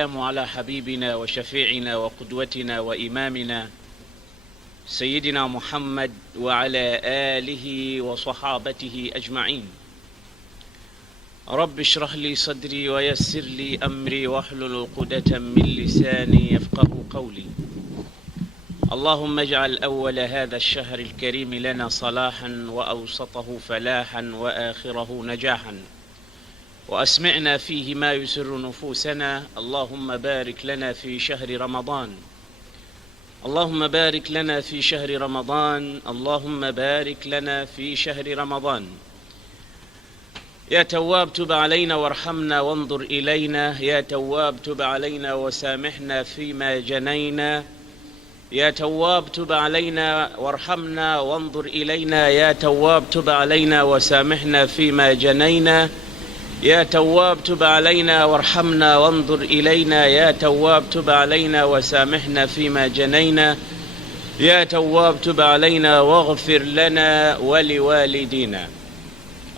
السلام على حبيبنا وشفيعنا وقدوتنا وإمامنا سيدنا محمد وعلى آله وصحابته أجمعين. رب اشرح لي صدري ويسر لي أمري واحلل عقدة من لساني يفقه قولي. اللهم اجعل أول هذا الشهر الكريم لنا صلاحا وأوسطه فلاحا وآخره نجاحا، وأسمعنا فيه ما يسر نفوسنا. اللهم بارك لنا في شهر رمضان، اللهم بارك لنا في شهر رمضان، اللهم بارك لنا في شهر رمضان. يا تواب تب علينا وارحمنا وانظر إلينا، يا تواب تب علينا وسامحنا فيما جنينا، يا تواب تب علينا وارحمنا وانظر إلينا، يا تواب تب علينا وسامحنا فيما جنينا، يا تواب تب علينا وارحمنا وانظر إلينا، يا تواب تب علينا وسامحنا فيما جنينا، يا تواب تب علينا واغفر لنا ولوالدينا.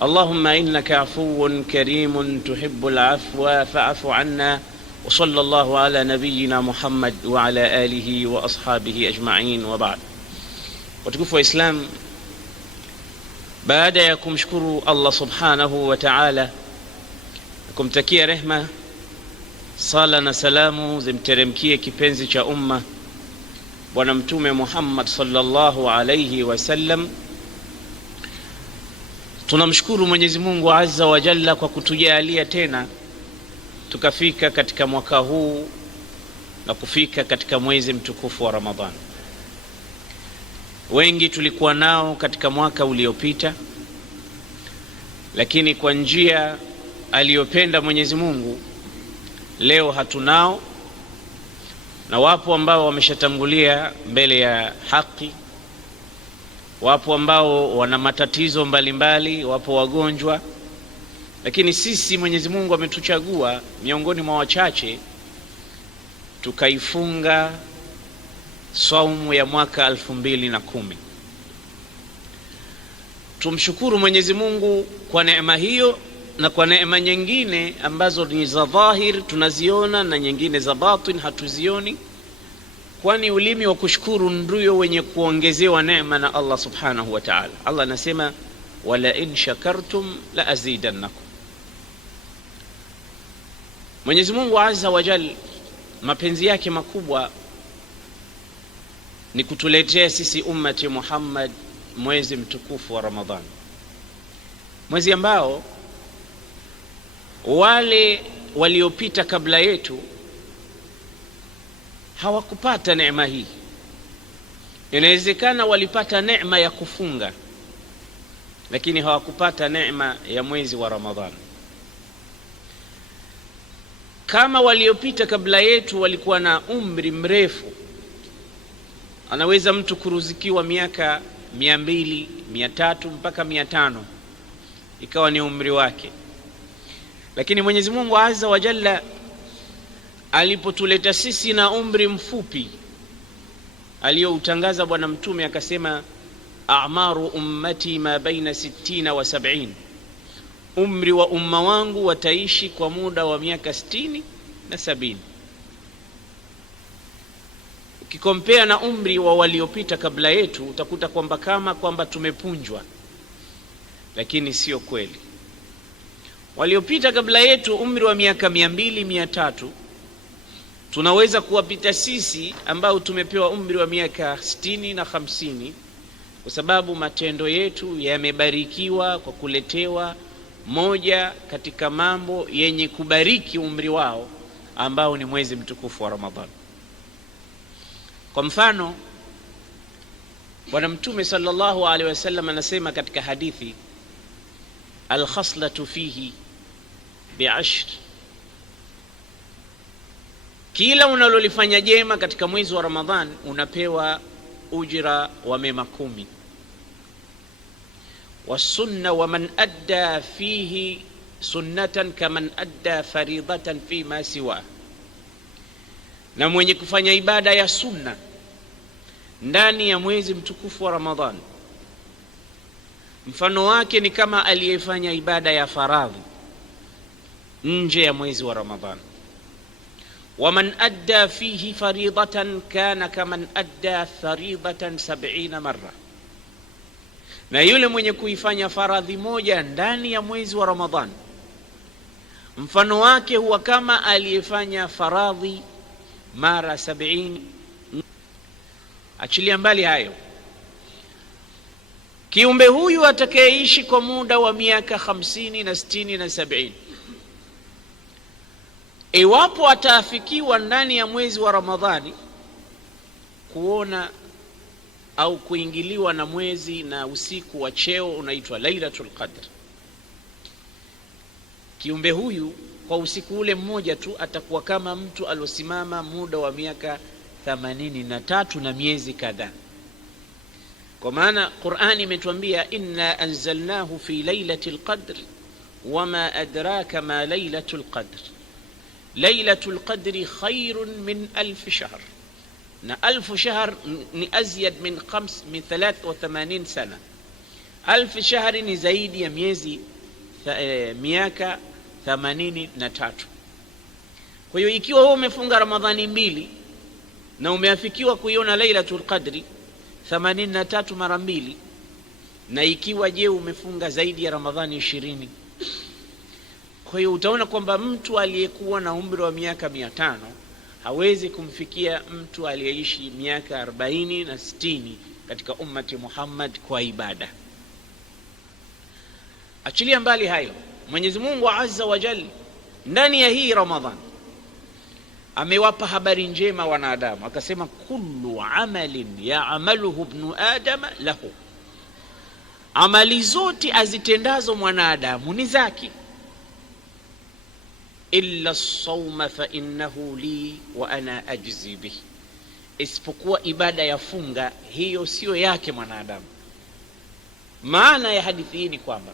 اللهم إنك عفو كريم تحب العفو فاعف عنا. وصلى الله على نبينا محمد وعلى آله وأصحابه أجمعين وبعد. Watukufu wa Islam, baada ya kumshukuru Allah subhanahu wa ta'ala, kumtakia rehma, sala na salamu zimteremkie kipenzi cha umma Bwana Mtume Muhammad sallallahu alayhi wasallam, tunamshukuru Mwenyezi Mungu Azza wa Jalla kwa kutujalia tena tukafika katika mwaka huu na kufika katika mwezi mtukufu wa Ramadhan. Wengi tulikuwa nao katika mwaka uliopita, lakini kwa njia aliyopenda Mwenyezi Mungu leo hatunao, na wapo ambao wameshatangulia mbele ya haki, wapo ambao wana matatizo mbalimbali, wapo wagonjwa, lakini sisi Mwenyezi Mungu ametuchagua miongoni mwa wachache tukaifunga saumu ya mwaka 2010. Tumshukuru Mwenyezi Mungu kwa neema hiyo na kwa neema nyingine ambazo ni za dhahir tunaziona na nyingine za batin hatuzioni, kwani ulimi wa kushukuru ndio wenye kuongezewa neema na Allah subhanahu wa ta'ala. Allah anasema wala in shakartum la azidannakum. Mwenyezi Mungu Azza wa Jalla, mapenzi yake makubwa ni kutuletea sisi ummati Muhammad mwezi mtukufu wa Ramadhan, mwezi ambao wale waliopita kabla yetu hawakupata neema hii. Inawezekana walipata neema ya kufunga, lakini hawakupata neema ya mwezi wa Ramadhan. Kama waliopita kabla yetu walikuwa na umri mrefu, anaweza mtu kuruzikiwa miaka 200, 300 mpaka 500 ikawa ni umri wake. Lakini Mwenyezi Mungu Azza wa Jalla alipotuleta sisi na umri mfupi aliyoutangaza Bwana Mtume, akasema a'maru ummati ma baina 60 wa 70, umri wa umma wangu wataishi kwa muda wa miaka 60 na 70. Ukikompea na umri wa waliopita kabla yetu utakuta kwamba tumepunjwa, lakini sio kweli. Waliopita kabla yetu umri wa miaka 200, 300 tunaweza kuwapita sisi ambao tumepewa umri wa miaka 60 na 50, kwa sababu matendo yetu yamebarikiwa kwa kuletewa moja katika mambo yenye kubariki umri wao, ambao ni mwezi mtukufu wa Ramadhan. Kwa mfano, Bwana Mtume sallallahu alaihi wasallam anasema katika hadithi, al-khaslatu fihi bi'ashr, kila unalolifanya jema katika mwezi wa Ramadhan unapewa ujira wa mema 10. Wasunna wa man adda fihi sunnatan kaman adda faridatan fi ma siwa, na mwenye kufanya ibada ya sunna ndani ya mwezi mtukufu wa Ramadhan mfano wake ni kama aliyefanya ibada ya faradhi nje ya mwezi wa Ramadhan. waman adda fihi faridatan kana kaman adda faridatan 70 marra, na yule mwenye kuifanya faradhi moja ndani ya mwezi wa Ramadhan mfano wake huwa kama aliyefanya faradhi mara 70. Achilia mbali hayo, kiumbe huyu atakayeishi kwa muda wa miaka 50 na 60 na 70, iwapo ataafikiwa ndani ya mwezi wa Ramadhani kuona au kuingiliwa na mwezi na usiku wa cheo unaitwa Lailatul Qadr, kiumbe huyu kwa usiku ule mmoja tu atakuwa kama mtu alosimama muda wa miaka 83 na miezi kadhaa. Kwa maana Qur'ani imetuambia inna anzalnahu fi lailatul qadr wama adraka ma lailatul qadr, lailatul qadri khairun min 1000 shahr, na 1000 shahr ni azyad min 83 sana. 1000 shahri ni zaidi ya miezi miaka 83. Kwa hiyo ikiwa wewe umefunga Ramadhani 2 na umeafikiwa kuiona Lailatul Qadri 83 mara 2, na ikiwa je umefunga zaidi ya Ramadhani 20, kwa hiyo utaona kwamba mtu aliyekuwa na umri wa miaka 500 hawezi kumfikia mtu aliyeishi miaka 40 na 60 katika ummati Muhammad kwa ibada. Achilia mbali hayo, Mwenyezi Mungu Azza wa Jalla ndani ya hii Ramadhan amewapa habari njema wanadamu, akasema kullu amalin ya'maluhu ibnu adama lahu, amali zote azitendazo mwanadamu ni zake, illa as-sawma fa innahu li wa ana ajzi bihi, isipokuwa ibada ya funga, hiyo sio yake mwanadamu. Maana ya hadithi hii ni kwamba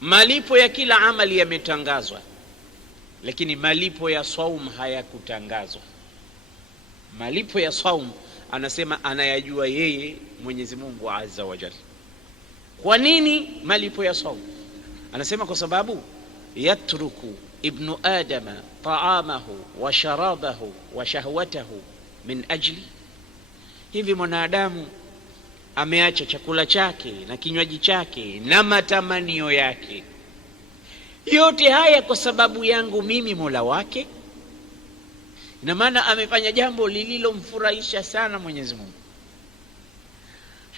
malipo ya kila amali yametangazwa, lakini malipo ya saum hayakutangazwa. Malipo ya saum anasema anayajua yeye Mwenyezi Mungu Azza wa Jalla. Kwa nini malipo ya saum? Anasema kwa sababu yatruku ibnu adama taamahu wa sharabahu wa shahwatahu min ajli, hivi mwanadamu ameacha chakula chake na kinywaji chake na matamanio yake, yote haya kwa sababu yangu mimi Mola wake. Ina maana amefanya jambo lililomfurahisha sana Mwenyezi Mungu.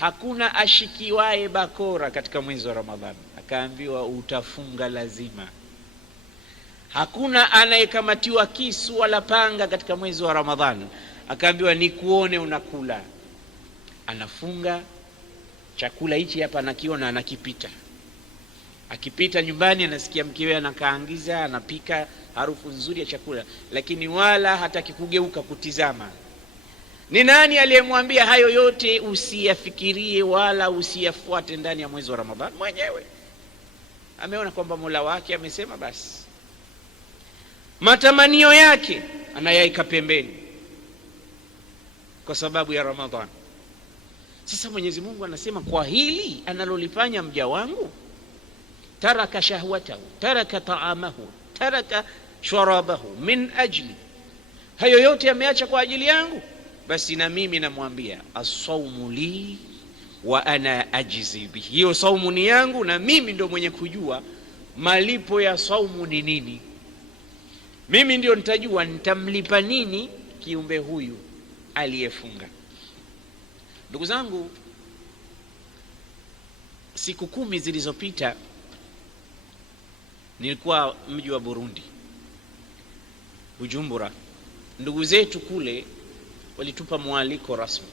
Hakuna ashikiwae bakora katika mwezi wa Ramadhani akaambiwa utafunga lazima. Hakuna anayekamatiwa kisu wala panga katika mwezi wa Ramadhani akaambiwa nikuone unakula. Anafunga, chakula hichi hapa anakiona, anakipita. Akipita nyumbani anasikia mkewe anakaangiza, anapika harufu nzuri ya chakula, lakini wala hataki kugeuka kutizama. Ni nani aliyemwambia hayo yote usiyafikirie wala usiyafuate ndani ya mwezi wa Ramadhani? Mwenyewe ameona kwamba Mola wake amesema, basi matamanio yake anayaika pembeni kwa sababu ya Ramadhani. Sasa Mwenyezi Mungu anasema kwa hili analolifanya mja wangu, taraka shahwatahu, taraka taamahu, taraka sharabahu min ajli, hayo yote ameacha kwa ajili yangu, basi na mimi namwambia as-sawmu li wa ana ajzi bihi, hiyo saumu ni yangu na mimi ndio mwenye kujua malipo ya saumu ni nini. Mimi ndio nitajua nitamlipa nini kiumbe huyu aliyefunga. Ndugu zangu, siku 10 zilizopita nilikuwa mji wa Burundi, Bujumbura. Ndugu zetu kule walitupa mwaliko rasmi,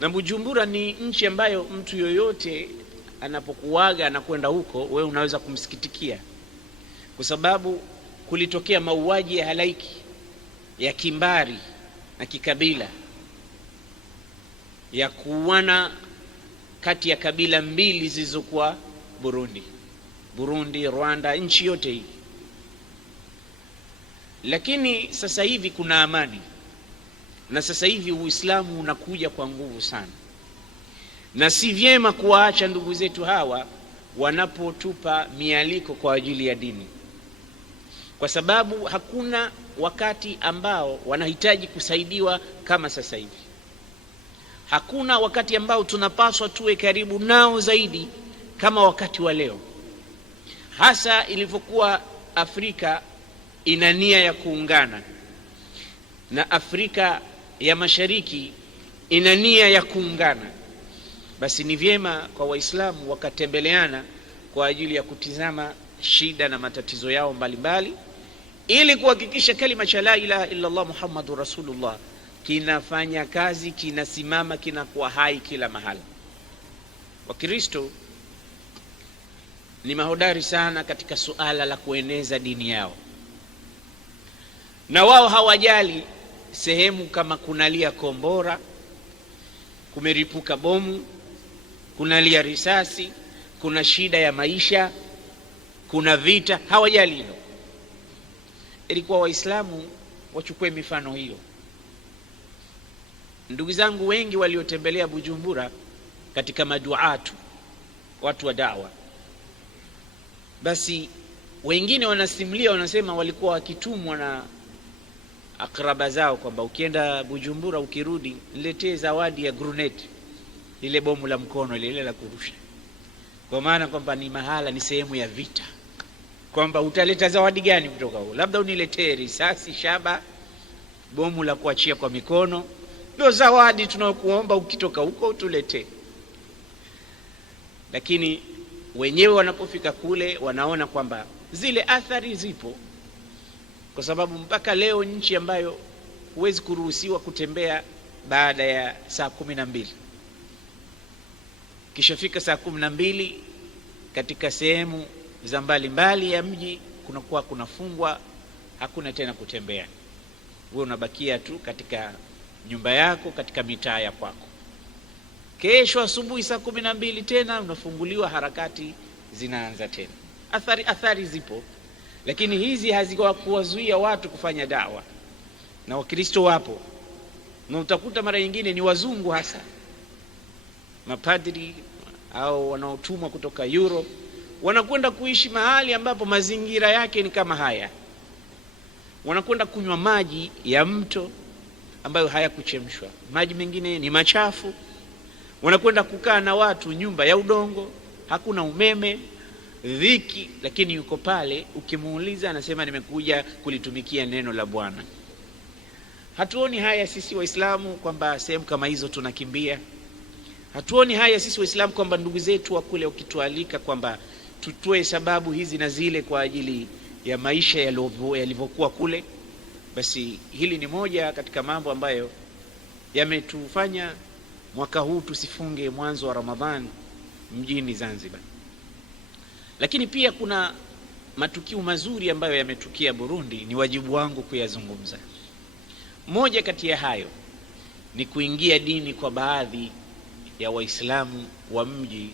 na Bujumbura ni nchi ambayo mtu yoyote anapokuaga anakwenda huko, wewe unaweza kumsikitikia, kwa sababu kulitokea mauaji ya halaiki ya kimbari na kikabila ya kuuana kati ya kabila mbili zilizokuwa Burundi, Rwanda, nchi yote hii. Lakini sasa hivi kuna amani, na sasa hivi Uislamu unakuja kwa nguvu sana, na si vyema kuwaacha ndugu zetu hawa wanapotupa mialiko kwa ajili ya dini. kwa sababu hakuna wakati ambao wanahitaji kusaidiwa kama sasa hivi. Hakuna wakati ambao tunapaswa tuwe karibu nao zaidi kama wakati wa leo, hasa ilivyokuwa Afrika ina nia ya kuungana na Afrika ya Mashariki ina nia ya kuungana. Basi ni vyema kwa Waislamu wakatembeleana kwa ajili ya kutizama shida na matatizo yao mbalimbali, ili kuhakikisha kalima cha la ilaha illa Allah Muhammadur Rasulullah kinafanya kazi, kinasimama, kinakuwa hai kila mahala. Wakristo ni mahodari sana katika suala la kueneza dini yao, na wao hawajali sehemu kama kunalia kombora, kumeripuka bomu, kunalia risasi, kuna shida ya maisha, kuna vita, hawajali hilo. Ilikuwa Waislamu wachukue mifano hiyo. Ndugu zangu wengi waliotembelea Bujumbura katika maduatu, watu wa da'wa, basi wengine wanasimulia, wanasema walikuwa wakitumwa na akraba zao kwamba ukienda Bujumbura ukirudi niletee zawadi ya grenade, ile bomu la mkono ile la kurusha, kwa maana kwamba ni mahala, ni sehemu ya vita, kwamba utaleta zawadi gani kutoka huko? Labda uniletee risasi, shaba, bomu la kuachia kwa mikono, ndio zawadi tunayokuomba ukitoka huko utuletee. Lakini wenyewe wanapofika kule wanaona kwamba zile athari zipo, kwa sababu mpaka leo nchi ambayo huwezi kuruhusiwa kutembea baada ya saa 12, kisha fika saa 12 katika sehemu za mbalimbali ya mji kunakuwa kunafungwa, hakuna tena kutembea. Wewe unabakia tu katika nyumba yako, katika mitaa ya kwako. Kesho asubuhi saa 12 tena unafunguliwa, harakati zinaanza tena. Athari zipo, lakini hizi hazikuwazuia watu kufanya da'wa, na Wakristo wapo, na utakuta mara nyingine ni wazungu, hasa mapadri au wanaotumwa kutoka Europe, wanakwenda kuishi mahali ambapo mazingira yake ni kama haya. Wanakwenda kunywa maji ya mto ambayo hayakuchemshwa, maji mengine ni machafu. Wanakwenda kukaa na watu nyumba ya udongo, hakuna umeme, dhiki, lakini yuko pale. Ukimuuliza anasema nimekuja kulitumikia neno la Bwana. Hatuoni haya sisi Waislamu kwamba sehemu kama hizo tunakimbia? Hatuoni haya sisi Waislamu kwamba ndugu zetu wa kule ukitualika kwamba tutoe sababu hizi na zile kwa ajili ya maisha yalivyokuwa kule? Basi hili ni moja katika mambo ambayo yametufanya mwaka huu tusifunge mwanzo wa Ramadhani mjini Zanzibar. Lakini pia kuna matukio mazuri ambayo yametukia Burundi, ni wajibu wangu kuyazungumza. Moja kati ya hayo ni kuingia dini kwa baadhi ya Waislamu wa mji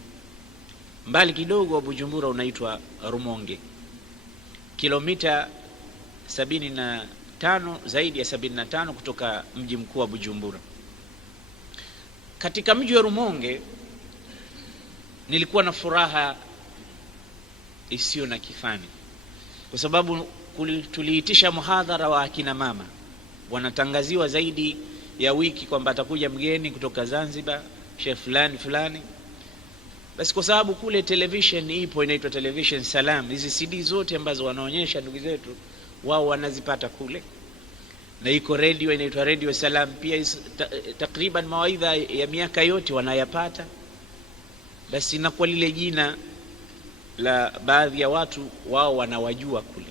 mbali kidogo wa Bujumbura unaitwa Rumonge, kilomita 75, zaidi ya 75 kutoka mji mkuu wa Bujumbura. Katika mji wa Rumonge nilikuwa na furaha isiyo na kifani, kwa sababu tuliitisha muhadhara wa akina mama. Wanatangaziwa zaidi ya wiki kwamba atakuja mgeni kutoka Zanzibar, Sheikh fulani. Basi kwa sababu kule television ipo, inaitwa Television Salam, hizi CD zote ambazo wanaonyesha ndugu zetu wao wanazipata kule, na iko radio inaitwa Radio Salam pia, takriban mawaidha ya miaka yote wanayapata. Basi na kwa lile jina la baadhi ya watu wao wanawajua kule.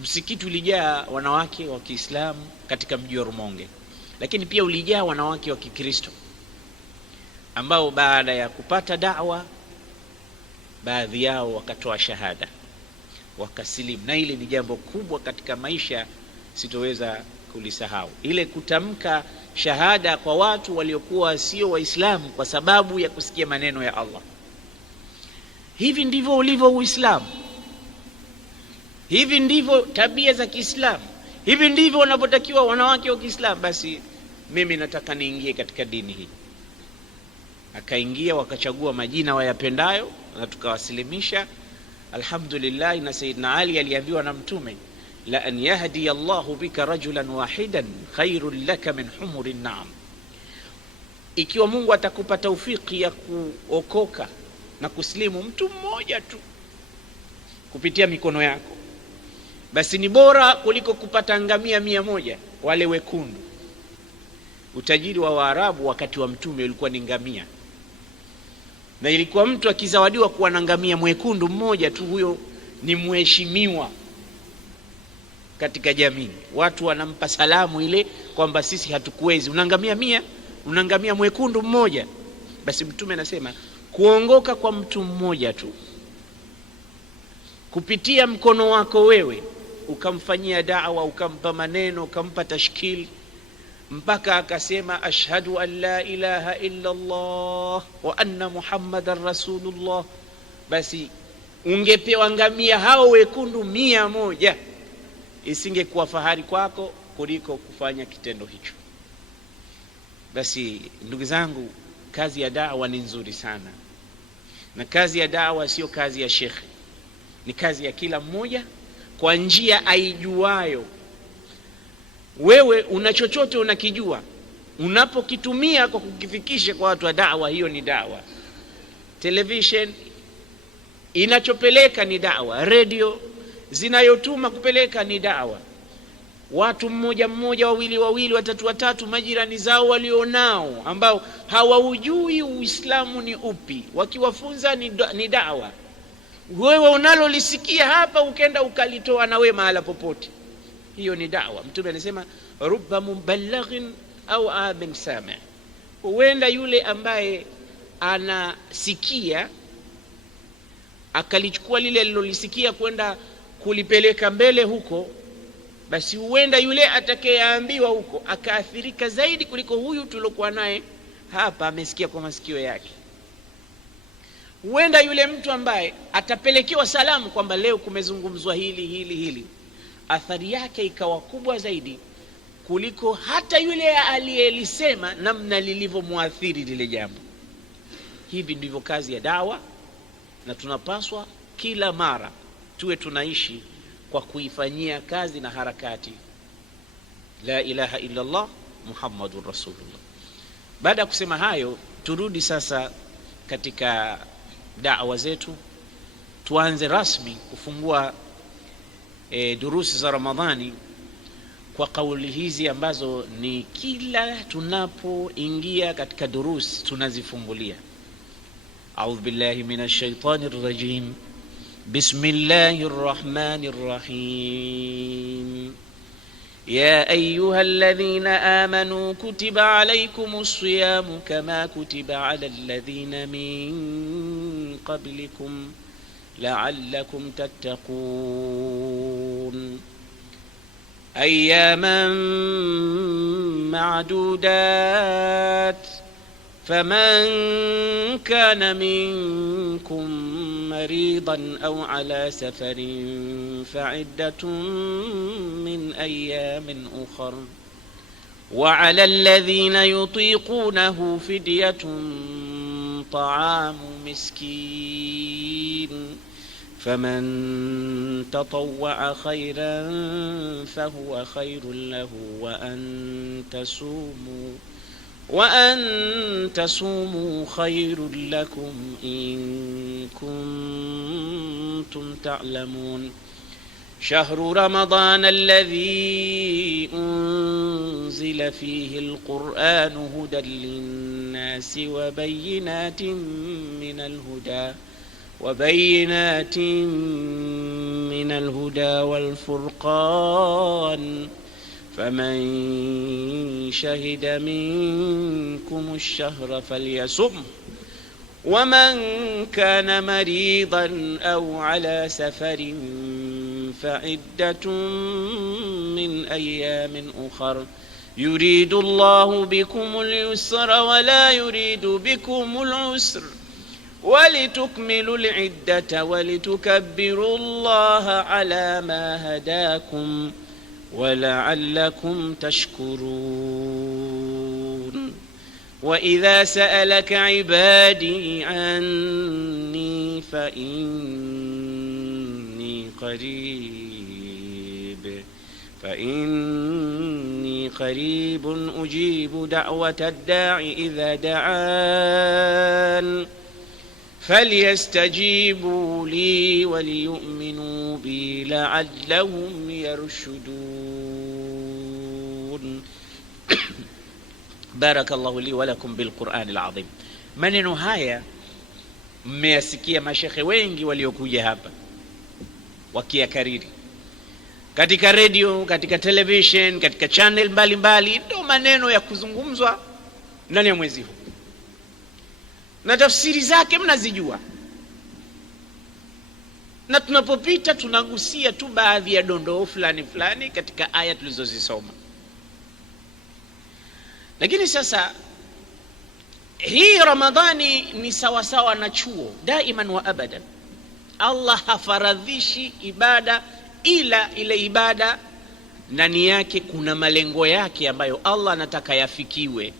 Msikiti ulijaa wanawake wa Kiislamu katika mji wa Rumonge, lakini pia ulijaa wanawake wa Kikristo ambao baada ya kupata da'wa baadhi yao wakatoa shahada, wakasilimu. Na ile ni jambo kubwa katika maisha, sitoweza kulisahau, ile kutamka shahada kwa watu waliokuwa sio Waislamu kwa sababu ya kusikia maneno ya Allah. Hivi ndivyo ulivyo Uislamu, hivi ndivyo tabia za Kiislamu, hivi ndivyo wanapotakiwa wanawake wa Kiislamu. Basi mimi nataka niingie katika dini hii. Akaingia, wakachagua majina wayapendayo na tukawasilimisha. Alhamdulillah, na Sayyidina Ali aliambiwa na Mtume, la an yahdi Allahu bika rajulan wahidan khairul laka min humurin na'am. Ikiwa Mungu atakupa taufiki ya kuokoka na kuslimu mtu mmoja tu kupitia mikono yako, basi ni bora kuliko kupata ngamia 100 wale wekundu. Utajiri wa Waarabu wakati wa Mtume ulikuwa ni ngamia, na ilikuwa mtu akizawadiwa kuwa na ngamia mwekundu mmoja tu, huyo ni mheshimiwa katika jamii. Watu wanampa salamu ile kwamba sisi hatukuwezi, una ngamia 100, una ngamia mwekundu mmoja. Basi Mtume anasema kuongoka kwa mtu mmoja tu kupitia mkono wako wewe, ukamfanyia da'wa, ukampa maneno, ukampa tashkil, mpaka akasema ashhadu an la ilaha illa Allah wa anna Muhammadar Rasulullah, basi ungepewa ngamia hao wekundu 100, isingekuwa fahari kwako kuliko kufanya kitendo hicho. Basi ndugu zangu, kazi ya da'wa ni nzuri sana, na kazi ya da'wa sio kazi ya shekhi, ni kazi ya kila mmoja kwa njia aijuayo. Wewe una chochote unakijua, unapokitumia kwa kukifikisha kwa watu wa da'wa, hiyo ni da'wa. Television inachopeleka ni da'wa, radio zinayotuma kupeleka ni da'wa. Watu mmoja mmoja, wawili wawili, watatu watatu, majirani zao walionao ambao hawaujui Uislamu ni upi, wakiwafunza ni da'wa. Wewe unalolisikia hapa ukenda ukalitoa na wewe mahala popote, hiyo ni da'wa. Mtume anasema rubba muballighin au amin sami', huenda yule ambaye anasikia akalichukua lile alilolisikia kwenda kulipeleka mbele huko, basi huenda yule atakayeambiwa huko akaathirika zaidi kuliko huyu tulokuwa naye hapa amesikia kwa masikio yake. Huenda yule mtu ambaye atapelekewa salamu kwamba leo kumezungumzwa hili, athari yake ikawa kubwa zaidi kuliko hata yule aliyelisema namna lilivyomuathiri lile jambo. Hivi ndivyo kazi ya dawa, na tunapaswa kila mara tuwe tunaishi kwa kuifanyia kazi na harakati la ilaha illa Allah Muhammadur Rasulullah. Baada ya kusema hayo, turudi sasa katika da'wa zetu, tuanze rasmi kufungua durusi za Ramadhani kwa kauli hizi ambazo ni kila tunapoingia katika durusi tunazifungulia. A'udhu billahi minash shaitanir rajim. Bismillahir rahmanir rahim. يا أيها الذين آمنوا كتب عليكم الصيام كما كتب على الذين من قبلكم لعلكم تتقون أياما معدودات فمن كان منكم مريضا أو على سفر فعدة من أيام أخر وعلى الذين يطيقونه فدية طعام مسكين فمن تطوع خيرا فهو خير له وأن تصوموا خير لكم إن كنتم تعلمون شهر رمضان الذي أنزل فيه القرآن هدى للناس وبينات من الهدى والفرقان فمن شهد منكم الشهر فليصم ومن كان مريضا أو على سفر فعدة من أيام أخر يريد الله بكم اليسر ولا يريد بكم العسر ولتكملوا العدة ولتكبروا الله على ما هداكم ولعلكم تشكرون وإذا سألك عبادي عني فإني قريب فإني قريب أجيب دعوة الداع إذا دعان فليستجيبوا لي وليؤمنوا بي لعلهم يرشدون. بارك الله لي ولكم بالقرآن العظيم. Maneno haya mmeyasikia mashekhe wengi waliokuja hapa wakiyakariri katika radio, katika television, katika channel mbalimbali. Ndio maneno ya kuzungumzwa ndani ya mwezi huu, na tafsiri zake mnazijua, na tunapopita tunagusia tu baadhi ya dondoo fulani katika aya tulizozisoma. Lakini sasa hii Ramadhani ni sawasawa na chuo, daiman wa abadan. Allah hafaradhishi ibada ila ile ibada ndani yake kuna malengo yake ambayo Allah anataka yafikiwe.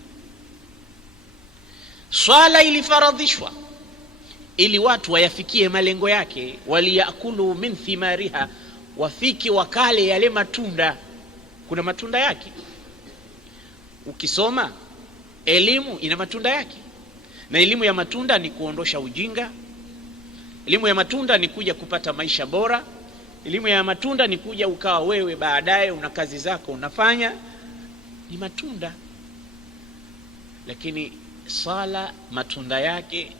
Swala ilifaradhishwa ili watu wayafikie malengo yake, waliyakulu min thimariha, wafiki wakale yale matunda. Kuna matunda yake. Ukisoma elimu ina matunda yake, na elimu ya matunda ni kuondosha ujinga. Elimu ya matunda ni kuja kupata maisha bora. Elimu ya matunda ni kuja ukawa wewe baadaye una kazi zako unafanya, ni matunda. Lakini sala matunda yake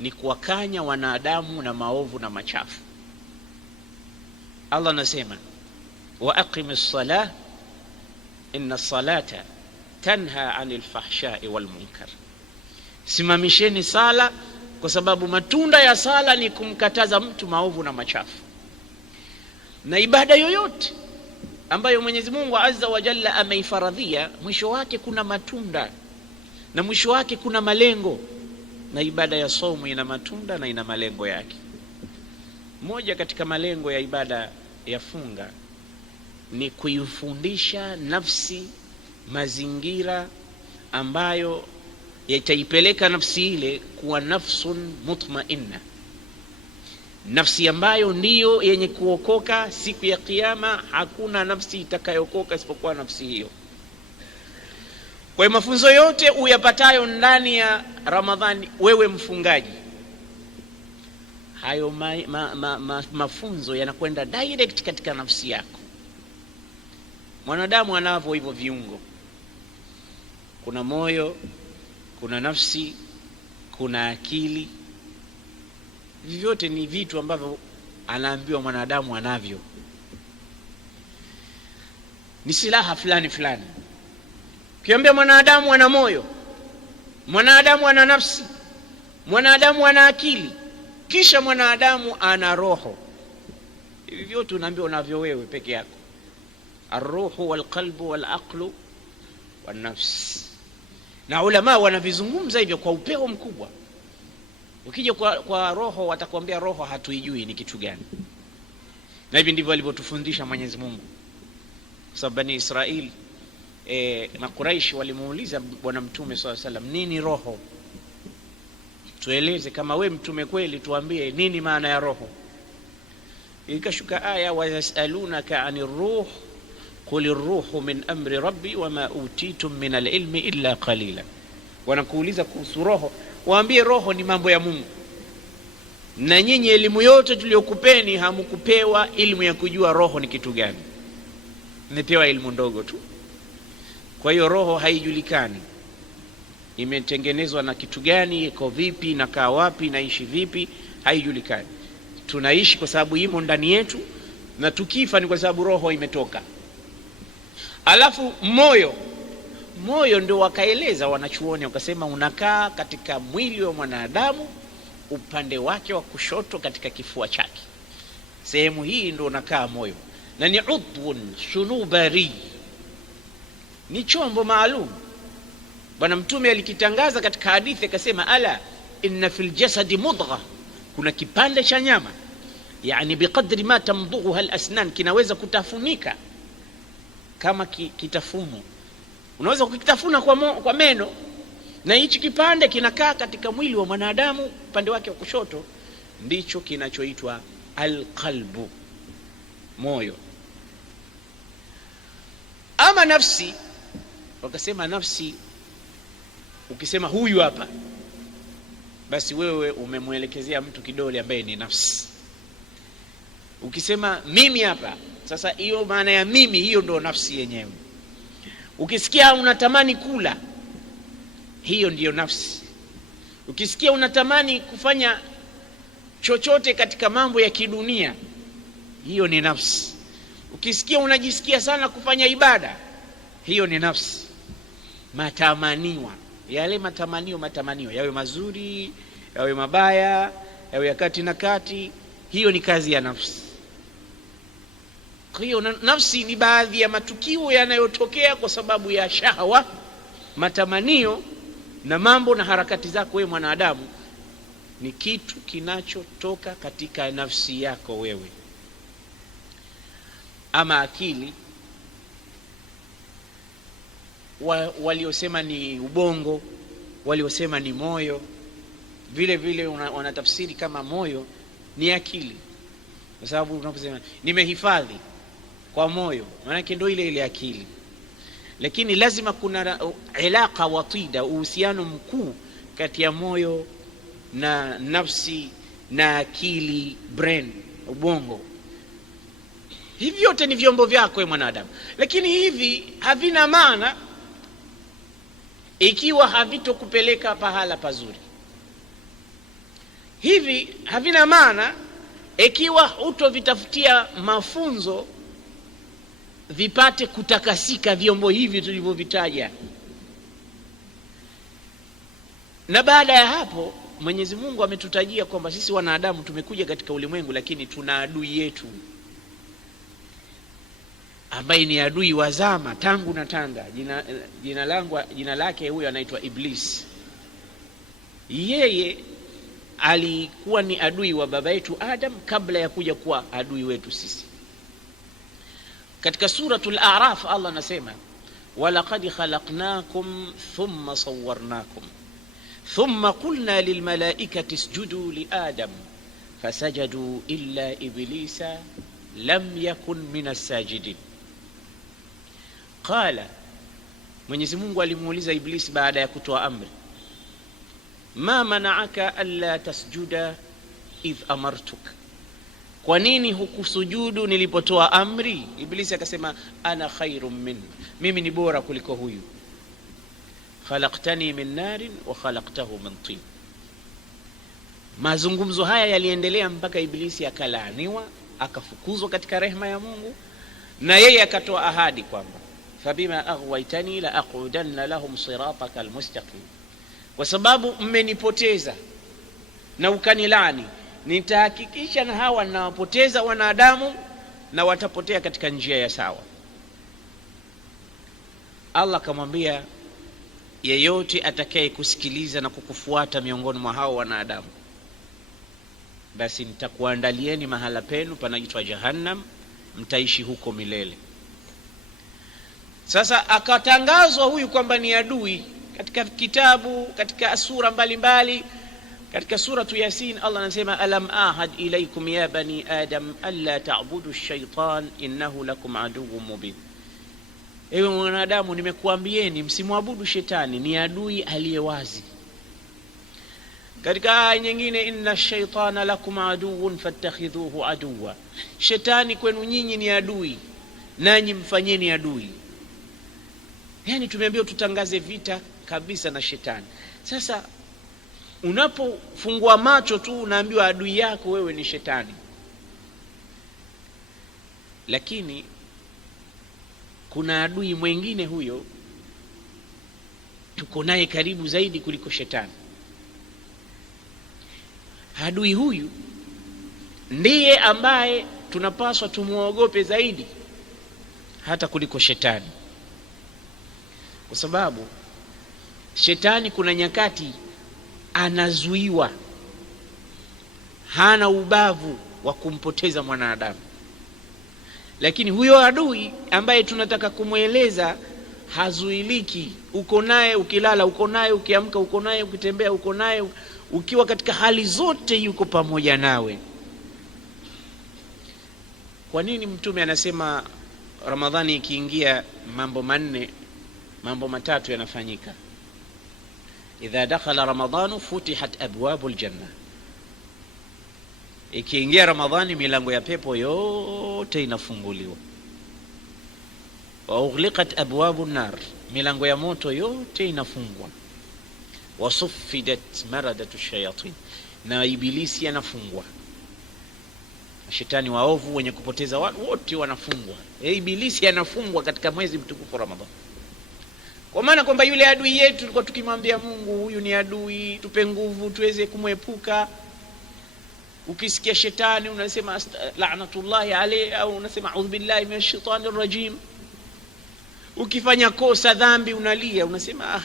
ni kuwakanya wanadamu na maovu na machafu. Allah anasema wa aqimis salah inna salata tanha anil fahsha'i wal munkar, simamisheni sala kwa sababu matunda ya sala ni kumkataza mtu maovu na machafu. Na ibada yoyote ambayo Mwenyezi Mungu Azza wa Jalla ameifaradhia, mwisho wake kuna matunda na mwisho wake kuna malengo. Na ibada ya somo ina matunda na ina malengo yake. Moja katika malengo ya ibada ya funga ni kuifundisha nafsi mazingira ambayo yataipeleka nafsi ile kuwa nafsun mutmainna, nafsi ambayo ndiyo yenye kuokoka siku ya Kiyama. Hakuna nafsi itakayokoka isipokuwa nafsi hiyo. Kwa mafunzo yote uyapatayo ndani ya Ramadhani, wewe mfungaji, hayo mafunzo yanakwenda direct katika nafsi yako. Mwanadamu anavyo hivyo viungo, kuna moyo, kuna nafsi, kuna akili. Vyote ni vitu ambavyo anaambiwa mwanadamu anavyo, ni silaha fulani. Kiambia mwanadamu ana moyo, mwanadamu ana nafsi, mwanadamu ana akili, kisha mwanadamu ana roho. Hivi vyote unaambiwa unavyo wewe peke yako. Ar-ruhu wal-qalbu wal-aqlu wan-nafs. Na ulama wanavizungumza hivyo kwa upeo mkubwa. Ukija kwa roho watakwambia roho hatuijui ni kitu gani. Na hivi ndivyo alivyotufundisha Mwenyezi Mungu. Kwa sababu Bani Israeli na Quraish walimuuliza Bwana Mtume sallallahu alaihi wasallam, nini roho? Tueleze, kama we mtume kweli tuambie nini maana ya roho. Ikashuka aya wa yasalunaka anir ruh qulir ruhu min amri rabbi wama utitum min alilmi illa qalila. Wanakuuliza kuhusu roho, waambie roho ni mambo ya Mungu, na nyinyi elimu yote tuliyokupeni hamkupewa elimu ya kujua roho ni kitu gani. Mmepewa elimu ndogo tu. Kwa hiyo roho haijulikani imetengenezwa na kitu gani, iko vipi, inakaa wapi, inaishi vipi, haijulikani. Tunaishi kwa sababu imo ndani yetu, na tukifa ni kwa sababu roho imetoka. Alafu moyo ndio wakaeleza wanachuoni, wakasema unakaa katika mwili wa mwanadamu upande wake wa kushoto katika kifua chake. Sehemu hii ndio unakaa moyo, na ni udhun sunubari, ni chombo maalum. Bwana Mtume alikitangaza katika hadithi akasema, ala inna fil jasadi mudgha, kuna kipande cha nyama, yani biqadri ma tamdughuha al-asnan, kinaweza kutafunika kama kitafuno. Unaweza kukitafuna kwa meno, na hichi kipande kinakaa katika mwili wa mwanadamu upande wake wa kushoto, ndicho kinachoitwa al-qalbu. moyo. Ama nafsi, wakasema nafsi, ukisema huyu hapa, basi wewe umemwelekezea mtu kidole ambaye ni nafsi. Ukisema mimi hapa, sasa hiyo maana ya mimi, hiyo ndo nafsi yenyewe. Ukisikia unatamani kula, hiyo ndiyo nafsi. Ukisikia unatamani kufanya chochote katika mambo ya kidunia, hiyo ni nafsi. Ukisikia unajisikia sana kufanya ibada, hiyo ni nafsi. Matamaniwa, yale matamanio yawe mazuri, yawe mabaya, yawe ya kati na kati, hiyo ni kazi ya nafsi. Kwa hiyo nafsi ni baadhi ya matukio yanayotokea kwa sababu ya shahwa, matamanio na mambo na harakati zako wewe mwanadamu, ni kitu kinachotoka katika nafsi yako wewe. Ama akili, waliosema ni ubongo, waliosema ni moyo, vile vile wanatafsiri kama moyo ni akili, kwa sababu unaposema nimehifadhi kwa moyo, maana yake ndio ile ile akili. Lakini lazima kuna ilaka watida, uhusiano mkuu kati ya moyo na nafsi na akili, brain, ubongo. Hivi vyote ni vyombo vyako wewe mwanadamu, lakini hivi havina maana ikiwa havitokupeleka pahala pazuri. Hivi havina maana ikiwa hutovitafutia mafunzo vipate kutakasika vyombo hivi tulivyovitaja. Na baada ya hapo Mwenyezi Mungu ametutajia kwamba sisi wanadamu tumekuja katika ulimwengu, lakini tuna adui yetu ambaye ni adui wa zama tangu na tanga. Jina lake huyo anaitwa Iblis. Yeye alikuwa ni adui wa baba yetu Adam kabla ya kuja kuwa adui wetu sisi. Katika suratul A'raf Allah anasema, walaqad khalaqnakum thumma sawwarnakum thumma qulna lilmalaikati isjudu li Adam fasajadu illa iblisa lam yakun minas sajidin. Qala, Mwenyezi Mungu alimuuliza Iblis baada ya kutoa amri, ma mana'aka alla tasjuda idh amartuk, kwa nini hukusujudu nilipotoa amri? Iblis akasema, ana khairum min, mimi ni bora kuliko huyu. Khalaqtani min narin wa khalaqtahu min tin. Mazungumzo haya yaliendelea mpaka Iblisi akalaaniwa, akafukuzwa katika rehema ya Mungu, na yeye akatoa ahadi kwamba fabima aghwaytani la aqudanna lahum sirataka almustaqim, kwa sababu mmenipoteza na ukanilani, nitahakikisha na hawa nawapoteza wanadamu na watapotea katika njia ya sawa. Allah akamwambia, yeyote atakaye kusikiliza na kukufuata miongoni mwa hao wanadamu, basi nitakuandalieni mahala penu panaitwa Jahannam, mtaishi huko milele. Sasa akatangazwa huyu kwamba ni adui katika kitabu, katika sura mbalimbali. Katika suratu Yasin Allah anasema, alam ahad ilaykum ya bani adam alla ta'budu ash-shaytan innahu lakum aduwwun mubin. Ewe wanadamu, nimekuambieni msimwabudu shetani, ni adui aliyewazi. Katika aya nyingine, inna ash-shaytana lakum aduwwun fattakhidhuhu aduwwa, shetani kwenu nyinyi ni adui, nanyi mfanyeni adui. Yani tumeambiwa tutangaze vita kabisa na shetani. Sasa unapofungua macho tu unaambiwa adui yako wewe ni shetani, lakini kuna adui mwingine, huyo tuko naye karibu zaidi kuliko shetani. Adui huyu ndiye ambaye tunapaswa tumuogope zaidi hata kuliko shetani, kwa sababu shetani kuna nyakati anazuiwa, hana ubavu wa kumpoteza mwanadamu. Lakini huyo adui ambaye tunataka kumweleza hazuiliki. Uko naye ukilala, uko naye ukiamka, uko naye ukitembea, uko naye ukiwa katika hali zote, yuko pamoja nawe. Kwa nini Mtume anasema Ramadhani ikiingia mambo matatu yanafanyika? Idha dakhala Ramadhanu futihat abwabul janna, ikiingia Ramadhani milango ya pepo yote inafunguliwa. Wa ughliqat abwabun nar, milango ya moto yote inafungwa. Wa suffidat maradatu shayatin, na ibilisi anafungwa. Shetani waovu wenye kupoteza watu wote wanafungwa. Ibilisi anafungwa katika mwezi mtukufu Ramadhani. Kwa maana kwamba yule adui yetu tulikuwa tukimwambia Mungu, huyu ni adui, tupe nguvu tuweze kumwepuka. Ukisikia shetani unasema la'natullahi alayhi, au unasema a'udhu billahi minash shaitani rajim. Ukifanya kosa dhambi unalia, unasema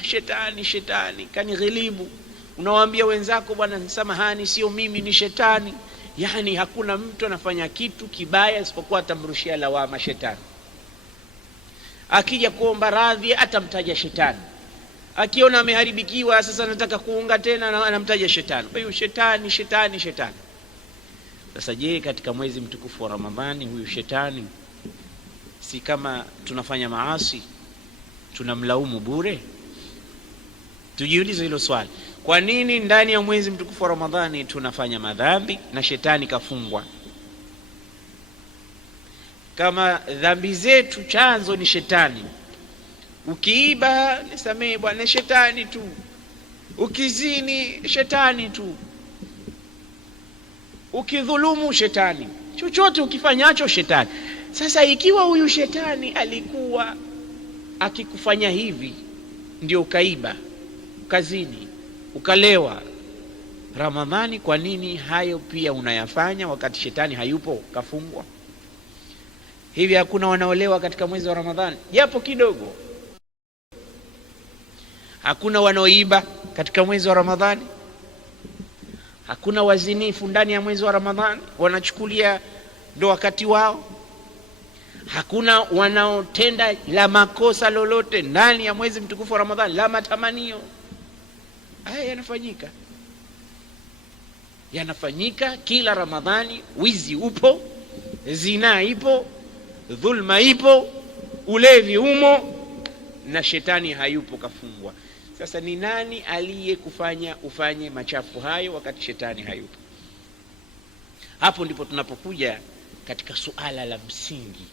shetani kanighilibu. Unawaambia wenzako, bwana samahani, sio mimi, ni shetani. Yani hakuna mtu anafanya kitu kibaya isipokuwa atamrushia lawama shetani. Akija kuomba radhi atamtaja shetani. Akiona ameharibikiwa sasa anataka kuunga tena, anamtaja shetani. Huyu shetani. Sasa je, katika mwezi mtukufu wa Ramadhani huyu shetani si kama tunafanya maasi tunamlaumu bure? Tujiulize hilo swali. Kwa nini ndani ya mwezi mtukufu wa Ramadhani tunafanya madhambi na shetani kafungwa? Kama dhambi zetu chanzo ni shetani. Ukiiba nisamee bwana, shetani tu. Ukizini shetani tu. Ukidhulumu shetani. Chochote ukifanyacho shetani. Sasa ikiwa huyu shetani alikuwa akikufanya hivi, ndio ukaiba, ukazini, ukalewa Ramadhani, kwa nini hayo pia unayafanya wakati shetani hayupo, kafungwa? Hivi hakuna wanaolewa katika mwezi wa Ramadhani japo kidogo? Hakuna wanaoiba katika mwezi wa Ramadhani? Hakuna wazinifu ndani ya mwezi wa Ramadhani wanachukulia ndo wakati wao? Hakuna wanaotenda la makosa lolote ndani ya mwezi mtukufu wa Ramadhani la matamanio? Haya yanafanyika kila Ramadhani. Wizi upo, zina ipo, dhulma ipo, ulevi umo, na shetani hayupo, kafungwa. Sasa ni nani aliyekufanya ufanye machafu hayo wakati shetani hayupo? Hapo ndipo tunapokuja katika suala la msingi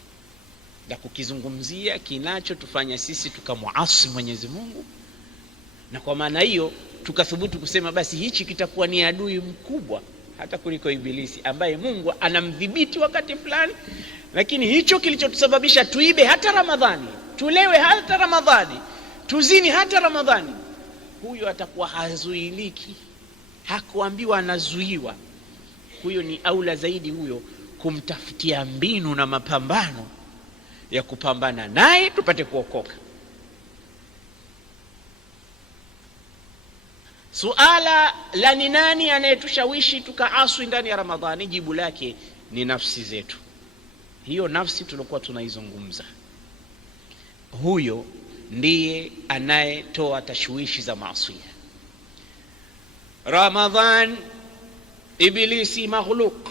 la kukizungumzia kinachotufanya sisi tukamuasi Mwenyezi Mungu, na kwa maana hiyo tukathubutu kusema basi hichi kitakuwa ni adui mkubwa hata kuliko ibilisi, ambaye Mungu anamdhibiti wakati fulani. Lakini hicho kilichotusababisha tuibe hata Ramadhani, tulewe hata Ramadhani, tuzini hata Ramadhani, huyo atakuwa hazuiliki, hakuambiwa anazuiwa. Huyo ni aula zaidi huyo kumtafutia mbinu na mapambano ya kupambana naye tupate kuokoka. Suala la ni nani anayetushawishi tukaaswi ndani ya Ramadhani, jibu lake ni nafsi zetu. Hiyo nafsi tulikuwa tunaizungumza, huyo ndiye anayetoa tashwishi za maasi. Ramadhan, ibilisi maghluq,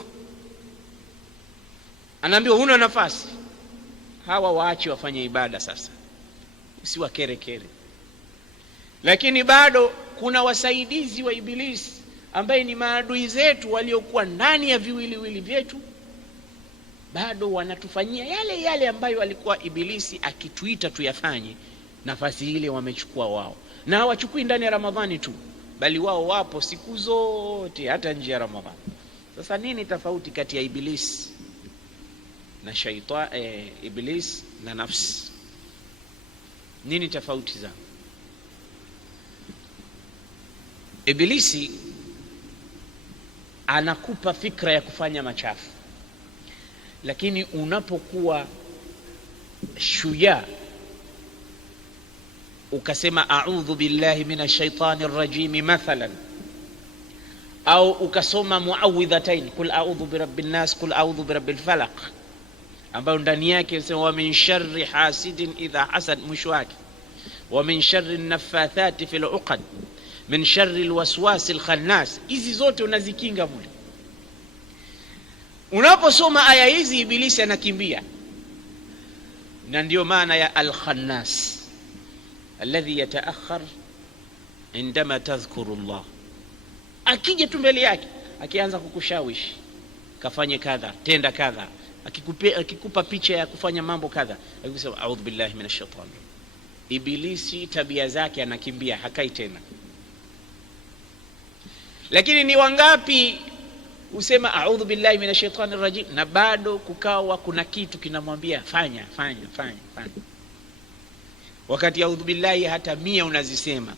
anaambiwa huna nafasi. Hawa waache wafanye ibada sasa, usiwakerekere. Lakini bado kuna wasaidizi wa ibilisi ambaye ni maadui zetu waliokuwa ndani ya viwiliwili vyetu, bado wanatufanyia yale ambayo alikuwa ibilisi akituita tuyafanye. Nafasi ile wamechukua wao, na hawachukui ndani ya Ramadhani tu, bali wao wapo siku zote hata nje ya Ramadhani. Sasa nini tofauti kati ya ibilisi na shaitani, ibilisi na nafsi? Nini tofauti zao? Ibilisi anakupa fikra ya kufanya machafu, lakini unapokuwa shujaa ukasema a'udhu billahi minash shaitani rrajim mathalan, au ukasoma muawidhatain, kul a'udhu birabbin nas, kul a'udhu birabbil falaq, ambayo ndani yake inasema wa min sharri hasidin idha hasad, mwisho wake wa min sharri naffathati fil uqad, min sharri alwaswasi alkhannas. Hizi zote unazikinga mule. Unaposoma aya hizi ibilisi anakimbia. Na ndio maana ya al-khannas alladhi yataakhar indama tadhkuru Allah. Akija tu mbele yake akianza kukushawishi kafanye kadha, tenda kadha, akikupa picha ya kufanya mambo kadha, akisema a'udhu billahi minash shaitani, ibilisi tabia zake anakimbia, hakai tena. Lakini ni wangapi usema a'udhu billahi minash shaitani rajim na bado kukawa kuna kitu kinamwambia fanya, wakati a'udhu billahi hata 100 unazisema.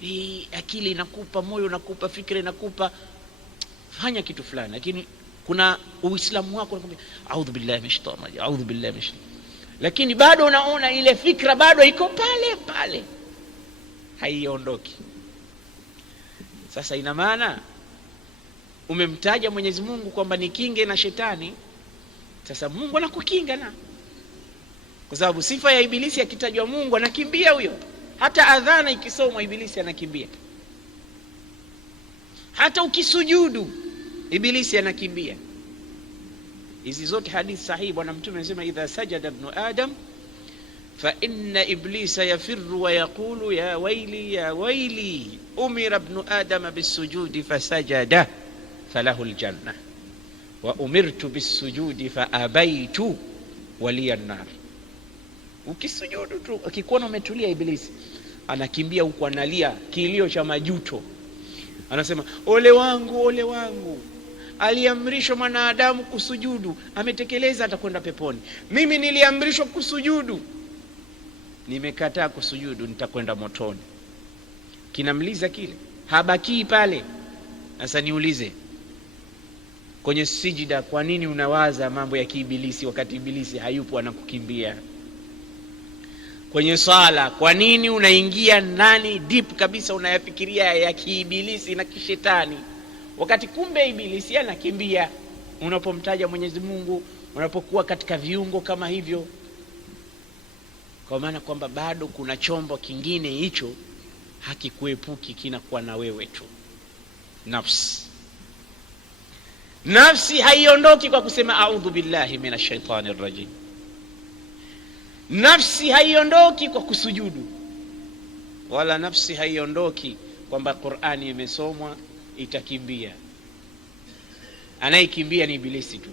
Hii akili inakupa, moyo unakupa, fikra inakupa fanya kitu fulani, lakini kuna uislamu wako unakwambia a'udhu billahi minash shaitani rajim, a'udhu billahi minash, lakini bado unaona ile fikra bado iko pale pale, haiondoki. Sasa ina maana umemtaja Mwenyezi Mungu kwamba ni kinge na shetani. Sasa Mungu anakukinga na, kwa sababu sifa ya ibilisi akitajwa Mungu anakimbia huyo. Hata adhana ikisomwa ibilisi anakimbia. Hata ukisujudu ibilisi anakimbia. Hizi zote hadithi sahihi. Bwana Mtume anasema idha sajada ibn adam fa inna iblisa yafirru wa yaqulu ya waili ya waili umira ibn adam bisujudi fasajada falahu aljanna wa umirtu bisujudi fa abaitu waliya an-nar. Ukisujudu tu akikuona umetulia ibilisi anakimbia huko, analia kilio cha majuto, anasema ole wangu, ole wangu, aliamrishwa mwanadamu kusujudu, ametekeleza, atakwenda peponi. Mimi niliamrishwa kusujudu, nimekataa kusujudu, nitakwenda motoni. Kinamliza kile, habaki pale. Sasa niulize, kwenye sijida kwa nini unawaza mambo ya kiibilisi wakati ibilisi hayupo anakukimbia? Kwenye sala kwa nini unaingia ndani deep kabisa unayafikiria ya kiibilisi na kishetani wakati kumbe ibilisi anakimbia unapomtaja Mwenyezi Mungu, unapokuwa katika viungo kama hivyo? Kwa maana kwamba bado kuna chombo kingine hicho hakikuepuki, kinakuwa na wewe tu. Nafsi haiondoki kwa kusema a'udhu billahi minash shaitani rajim. Nafsi haiondoki kwa kusujudu, wala nafsi haiondoki kwamba Qur'ani imesomwa itakimbia. Anayekimbia ni ibilisi tu.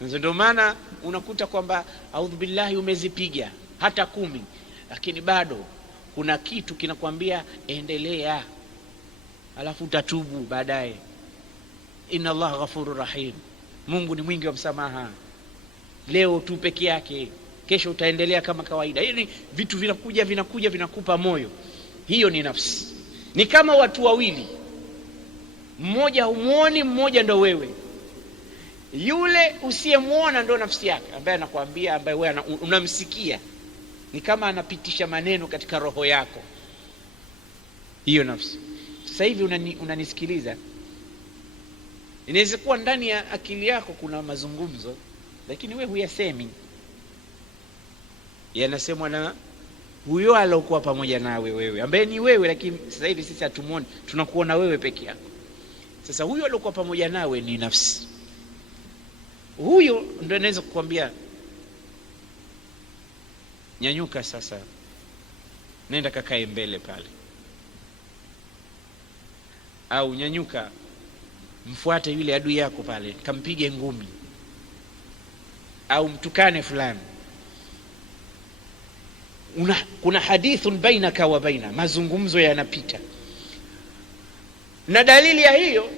Ndio maana unakuta kwamba a'udhu billahi umezipiga hata 10, lakini bado kuna kitu kinakwambia endelea, alafu utatubu baadaye. Inna Allah ghafurur rahim, Mungu ni mwingi wa msamaha. Leo tu peke yake, kesho utaendelea kama kawaida. Yaani vitu vinakuja vinakupa moyo. Hiyo ni nafsi. Ni kama watu wawili, mmoja humuoni, mmoja ndo wewe. Yule usiyemuona ndo nafsi yake, ambaye anakuambia, ambaye wewe unamsikia, ni kama anapitisha maneno katika roho yako. Hiyo nafsi. Sasa hivi unanisikiliza, inaweza kuwa ndani ya akili yako kuna mazungumzo, lakini wewe huyasemi. Yanasemwa na huyo alokuwa pamoja nawe wewe, ambaye ni wewe, lakini sasa hivi sisi hatumuoni, tunakuona wewe peke yako. Sasa huyo alokuwa pamoja nawe ni nafsi. Huyo ndio anaweza kukwambia nyanyuka sasa, nenda kakae mbele pale, au nyanyuka mfuate yule adui yako pale, kampige ngumi, au mtukane fulani. Kuna hadithun bainaka wa baina, mazungumzo yanapita. Na dalili ya hiyo,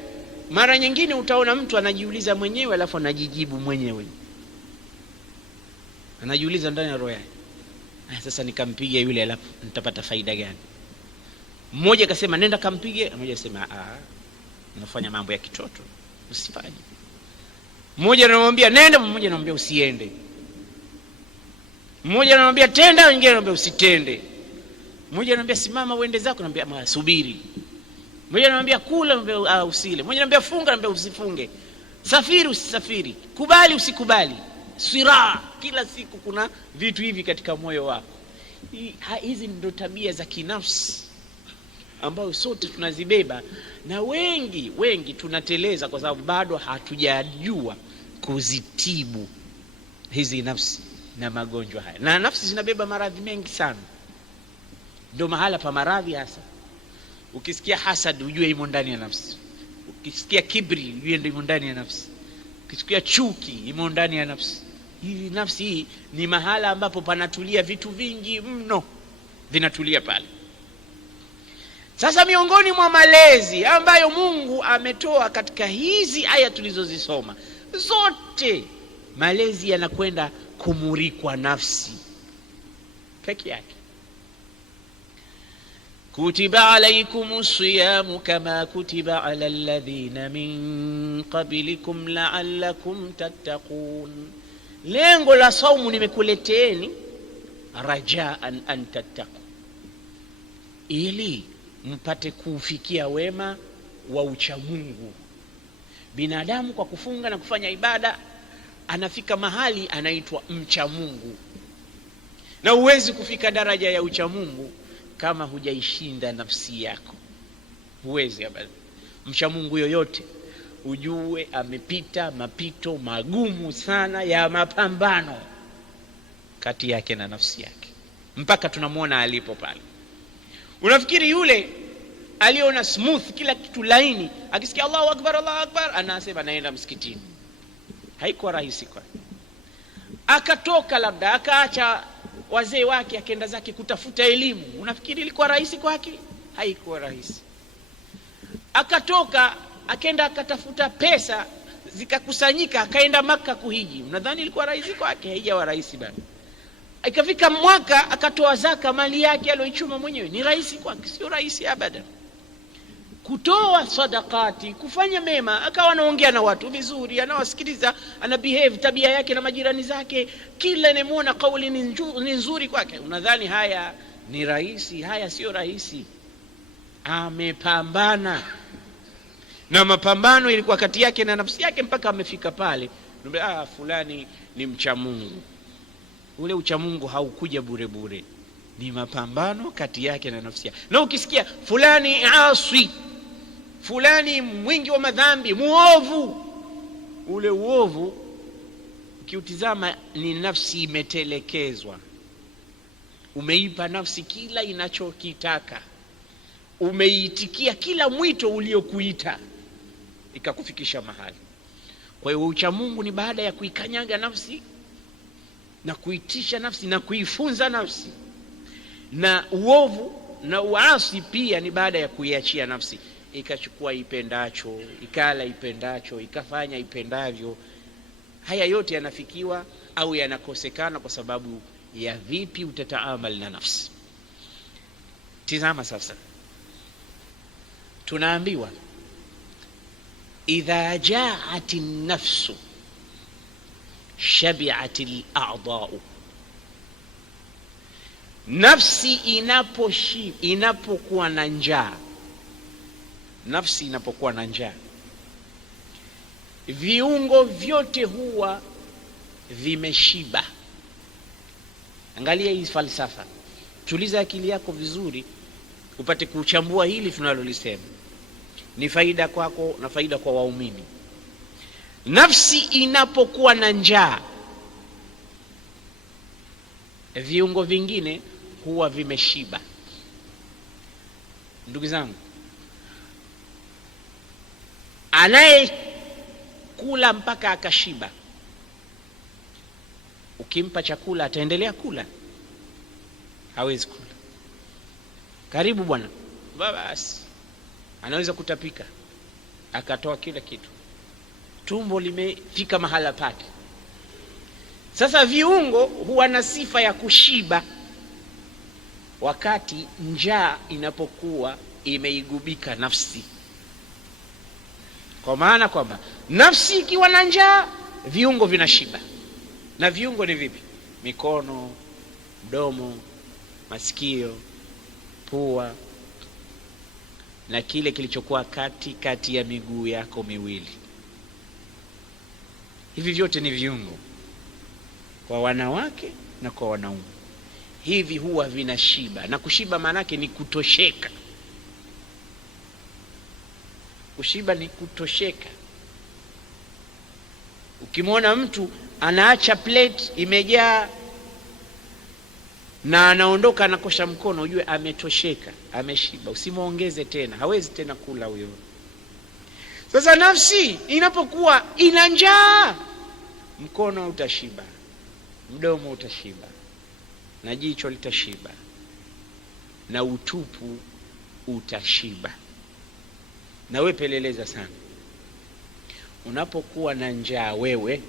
mara nyingine utaona mtu anajiuliza mwenyewe alafu anajijibu mwenyewe. Anajiuliza ndani ya roho yake, sasa nikampiga yule alafu nitapata faida gani? Mmoja akasema nenda kampige, mmoja akasema unafanya mambo ya kitoto, usifanye. Mmoja anamwambia nenda, mmoja anamwambia usiende. Mmoja anamwambia tenda, mwingine anamwambia usitende. Mmoja anamwambia simama uende zako, anamwambia subiri. Mmoja anamwambia kula, anamwambia usile. Mmoja anamwambia funga, anamwambia usifunge. Safiri usisafiri, kubali usikubali. Siraa, kila siku kuna vitu hivi katika moyo wako. Hizi ndio tabia za kinafsi. ambayo sote tunazibeba, na wengi tunateleza kwa sababu bado hatujajua kuzitibu hizi nafsi na magonjwa haya. Na nafsi zinabeba maradhi mengi sana, ndio mahala pa maradhi hasa. Ukisikia hasad ujue imo ndani ya nafsi, ukisikia kibri ujue ndio imo ndani ya nafsi, ukisikia chuki imo ndani ya nafsi. Hii nafsi hii ni mahala ambapo panatulia vitu vingi mno, vinatulia pale. Sasa miongoni mwa malezi ambayo Mungu ametoa katika hizi aya tulizozisoma zote, malezi yanakwenda kumurikwa nafsi peke yake. Kutiba alaykumus siyamu kama kutiba ala alladhina min qablikum la'allakum tattaqun. Lengo la saumu nimekuleteeni rajaan an tattaqu, ili mpate kufikia wema wa uchamungu. Binadamu kwa kufunga na kufanya ibada anafika mahali anaitwa mcha Mungu, na huwezi kufika daraja ya uchamungu kama hujaishinda nafsi yako. Huwezi abada. Mcha Mungu yoyote ujue amepita mapito magumu sana ya mapambano kati yake na nafsi yake, mpaka tunamwona alipo pale. Unafikiri yule aliona smooth, kila kitu laini, akisikia Allahu Akbar anasema naenda msikitini? Haikuwa rahisi kwa. Akatoka labda akaacha wazee wake akaenda zake kutafuta elimu, unafikiri ilikuwa rahisi kwake? Haikuwa rahisi. Akatoka akaenda akatafuta pesa zikakusanyika akaenda Maka kuhiji, unadhani ilikuwa rahisi kwake? Haijawa rahisi bana. Ikafika mwaka akatoa zaka mali yake aliyoichuma mwenyewe, ni rahisi kwake? Sio rahisi abada. Kutoa sadakati, kufanya mema, akawa anaongea na watu vizuri, anawasikiliza, ana behave tabia yake na majirani zake, kila anemuona kauli ni nzuri kwake, unadhani haya ni rahisi? Haya sio rahisi. Amepambana, na mapambano ilikuwa kati yake na nafsi yake mpaka amefika pale. Fulani ni mcha Mungu. Ule ucha Mungu haukuja bure bure, ni mapambano kati yake na nafsi yake. Na ukisikia fulani asi, fulani mwingi wa madhambi, muovu, ule uovu ukiutizama ni nafsi imetelekezwa. Umeipa nafsi kila inachokitaka, umeitikia kila mwito uliokuita, ikakufikisha mahali. Kwa hiyo ucha Mungu ni baada ya kuikanyaga nafsi na kuitisha nafsi na kuifunza nafsi, na uovu na uasi pia ni baada ya kuiachia nafsi ikachukua ipendacho, ikala ipendacho, ikafanya ipendavyo. Haya yote yanafikiwa au yanakosekana kwa sababu ya vipi utataamal na nafsi. Tizama sasa, tunaambiwa idha ja'ati an-nafsu shabi'at al-a'dha'u. Nafsi inapokuwa na njaa, nafsi inapokuwa na njaa, viungo vyote huwa vimeshiba. Angalia hii falsafa, tuliza akili yako vizuri upate kuchambua hili tunalolisema. Ni faida kwako na faida kwa waumini. Nafsi inapokuwa na njaa, viungo vingine huwa vimeshiba. Ndugu zangu, anayekula mpaka akashiba, ukimpa chakula ataendelea kula? Hawezi kula. Karibu bwana, basi anaweza kutapika akatoa kila kitu, tumbo limefika mahala pake. Sasa viungo huwa na sifa ya kushiba wakati njaa inapokuwa imeigubika nafsi. Kwa maana kwamba nafsi ikiwa na njaa, viungo vinashiba. Na viungo ni vipi? Mikono, mdomo, masikio, pua na kile kilichokuwa kati ya miguu yako miwili. Hivi vyote ni viungo kwa wanawake na kwa wanaume. Hivi huwa vinashiba, na kushiba maana yake ni kutosheka. Kushiba ni kutosheka. Ukimwona mtu anaacha plate imejaa na anaondoka anakosha mkono, ujue ametosheka, ameshiba. Usimuongeze tena, hawezi tena kula huyo. Sasa nafsi inapokuwa ina njaa, mkono utashiba, mdomo utashiba, na jicho litashiba, na utupu utashiba. Na wewe peleleza sana, unapokuwa na njaa wewe,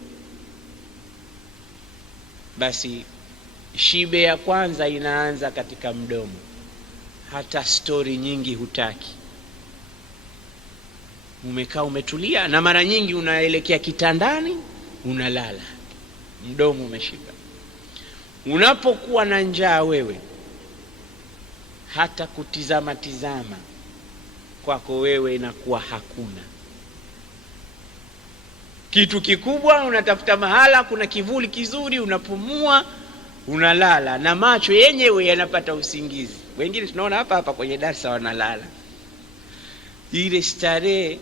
basi shibe ya kwanza inaanza katika mdomo. Hata story nyingi hutaki, umekaa umetulia, na mara nyingi unaelekea kitandani unalala, mdomo umeshiba. Unapokuwa na njaa wewe, hata kutizama kwako wewe inakuwa hakuna. Kitu kikubwa unatafuta mahala kuna kivuli kizuri, unapumua, unalala, na macho yenyewe yanapata usingizi. Wengine tunaona hapa kwenye darasa wanalala. Ile starehe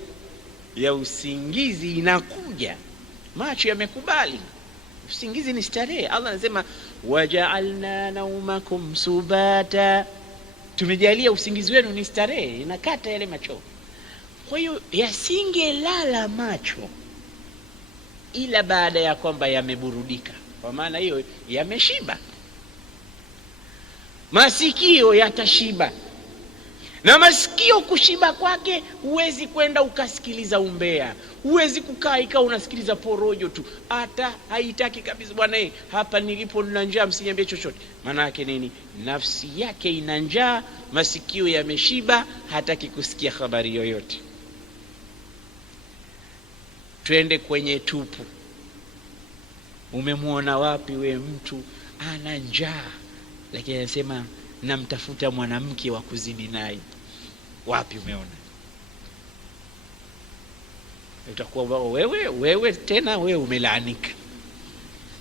ya usingizi inakuja, macho yamekubali. Usingizi ni starehe. Allah anasema waja'alna naumakum subata, tumejalia usingizi wenu ni starehe, inakata yale macho. Kwa hiyo yasingelala macho ila baada ya kwamba yameburudika, kwa maana hiyo yameshiba. Masikio yatashiba, na masikio kushiba kwake, huwezi kwenda ukasikiliza umbea, huwezi kukaa ikawa unasikiliza porojo tu. Hata haitaki kabisa, bwana hapa nilipo nina njaa, msiniambie chochote. Maana yake nini? Nafsi yake ina njaa, masikio yameshiba, hataki kusikia habari yoyote. Twende kwenye tupu. Umemwona wapi we mtu ana njaa lakini anasema namtafuta mwanamke wa kuzini naye? Wapi umeona? Utakuwa wewe tena wewe umelaanika.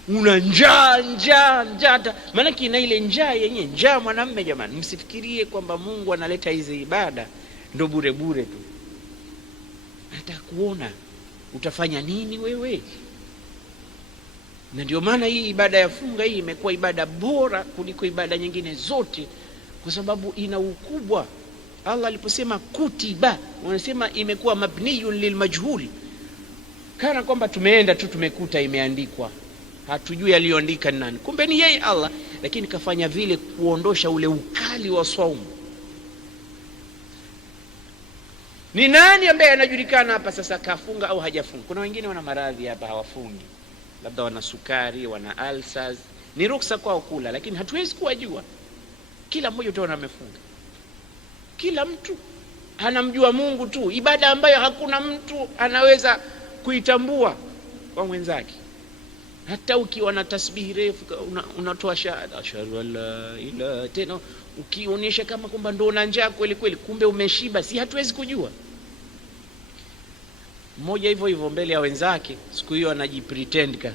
Una njaa. Maana kina ile njaa yenyewe, njaa mwanamume. Jamani, msifikirie kwamba Mungu analeta hizi ibada ndo bure tu. Atakuona utafanya nini wewe. Na ndio maana hii ibada ya funga hii imekuwa ibada bora kuliko ibada nyingine zote, kwa sababu ina ukubwa. Allah aliposema kutiba, wanasema imekuwa mabniyun lilmajhul, kana kwamba tumeenda tu tumekuta imeandikwa, hatujui aliyoandika ni nani, kumbe ni yeye Allah. Lakini kafanya vile kuondosha ule ukali wa saumu. Ni nani ambaye anajulikana hapa sasa kafunga au hajafunga? Kuna wengine wana maradhi hapa hawafungi, labda wana sukari, wana ulcers, ni ruksa kwao kula, lakini hatuwezi kuwajua. Kila mmoja utaona amefunga. Kila mtu anamjua Mungu tu, ibada ambayo hakuna mtu anaweza kuitambua kwa mwenzake. Hata ukiwa na tasbihi refu unatoa shahada ashhadu an la ilaha, tena ukionyesha kama kwamba ndo una njaa kweli, kumbe umeshiba, si hatuwezi kujua. Mmoja hivyo mbele ya wenzake siku hiyo anajipretend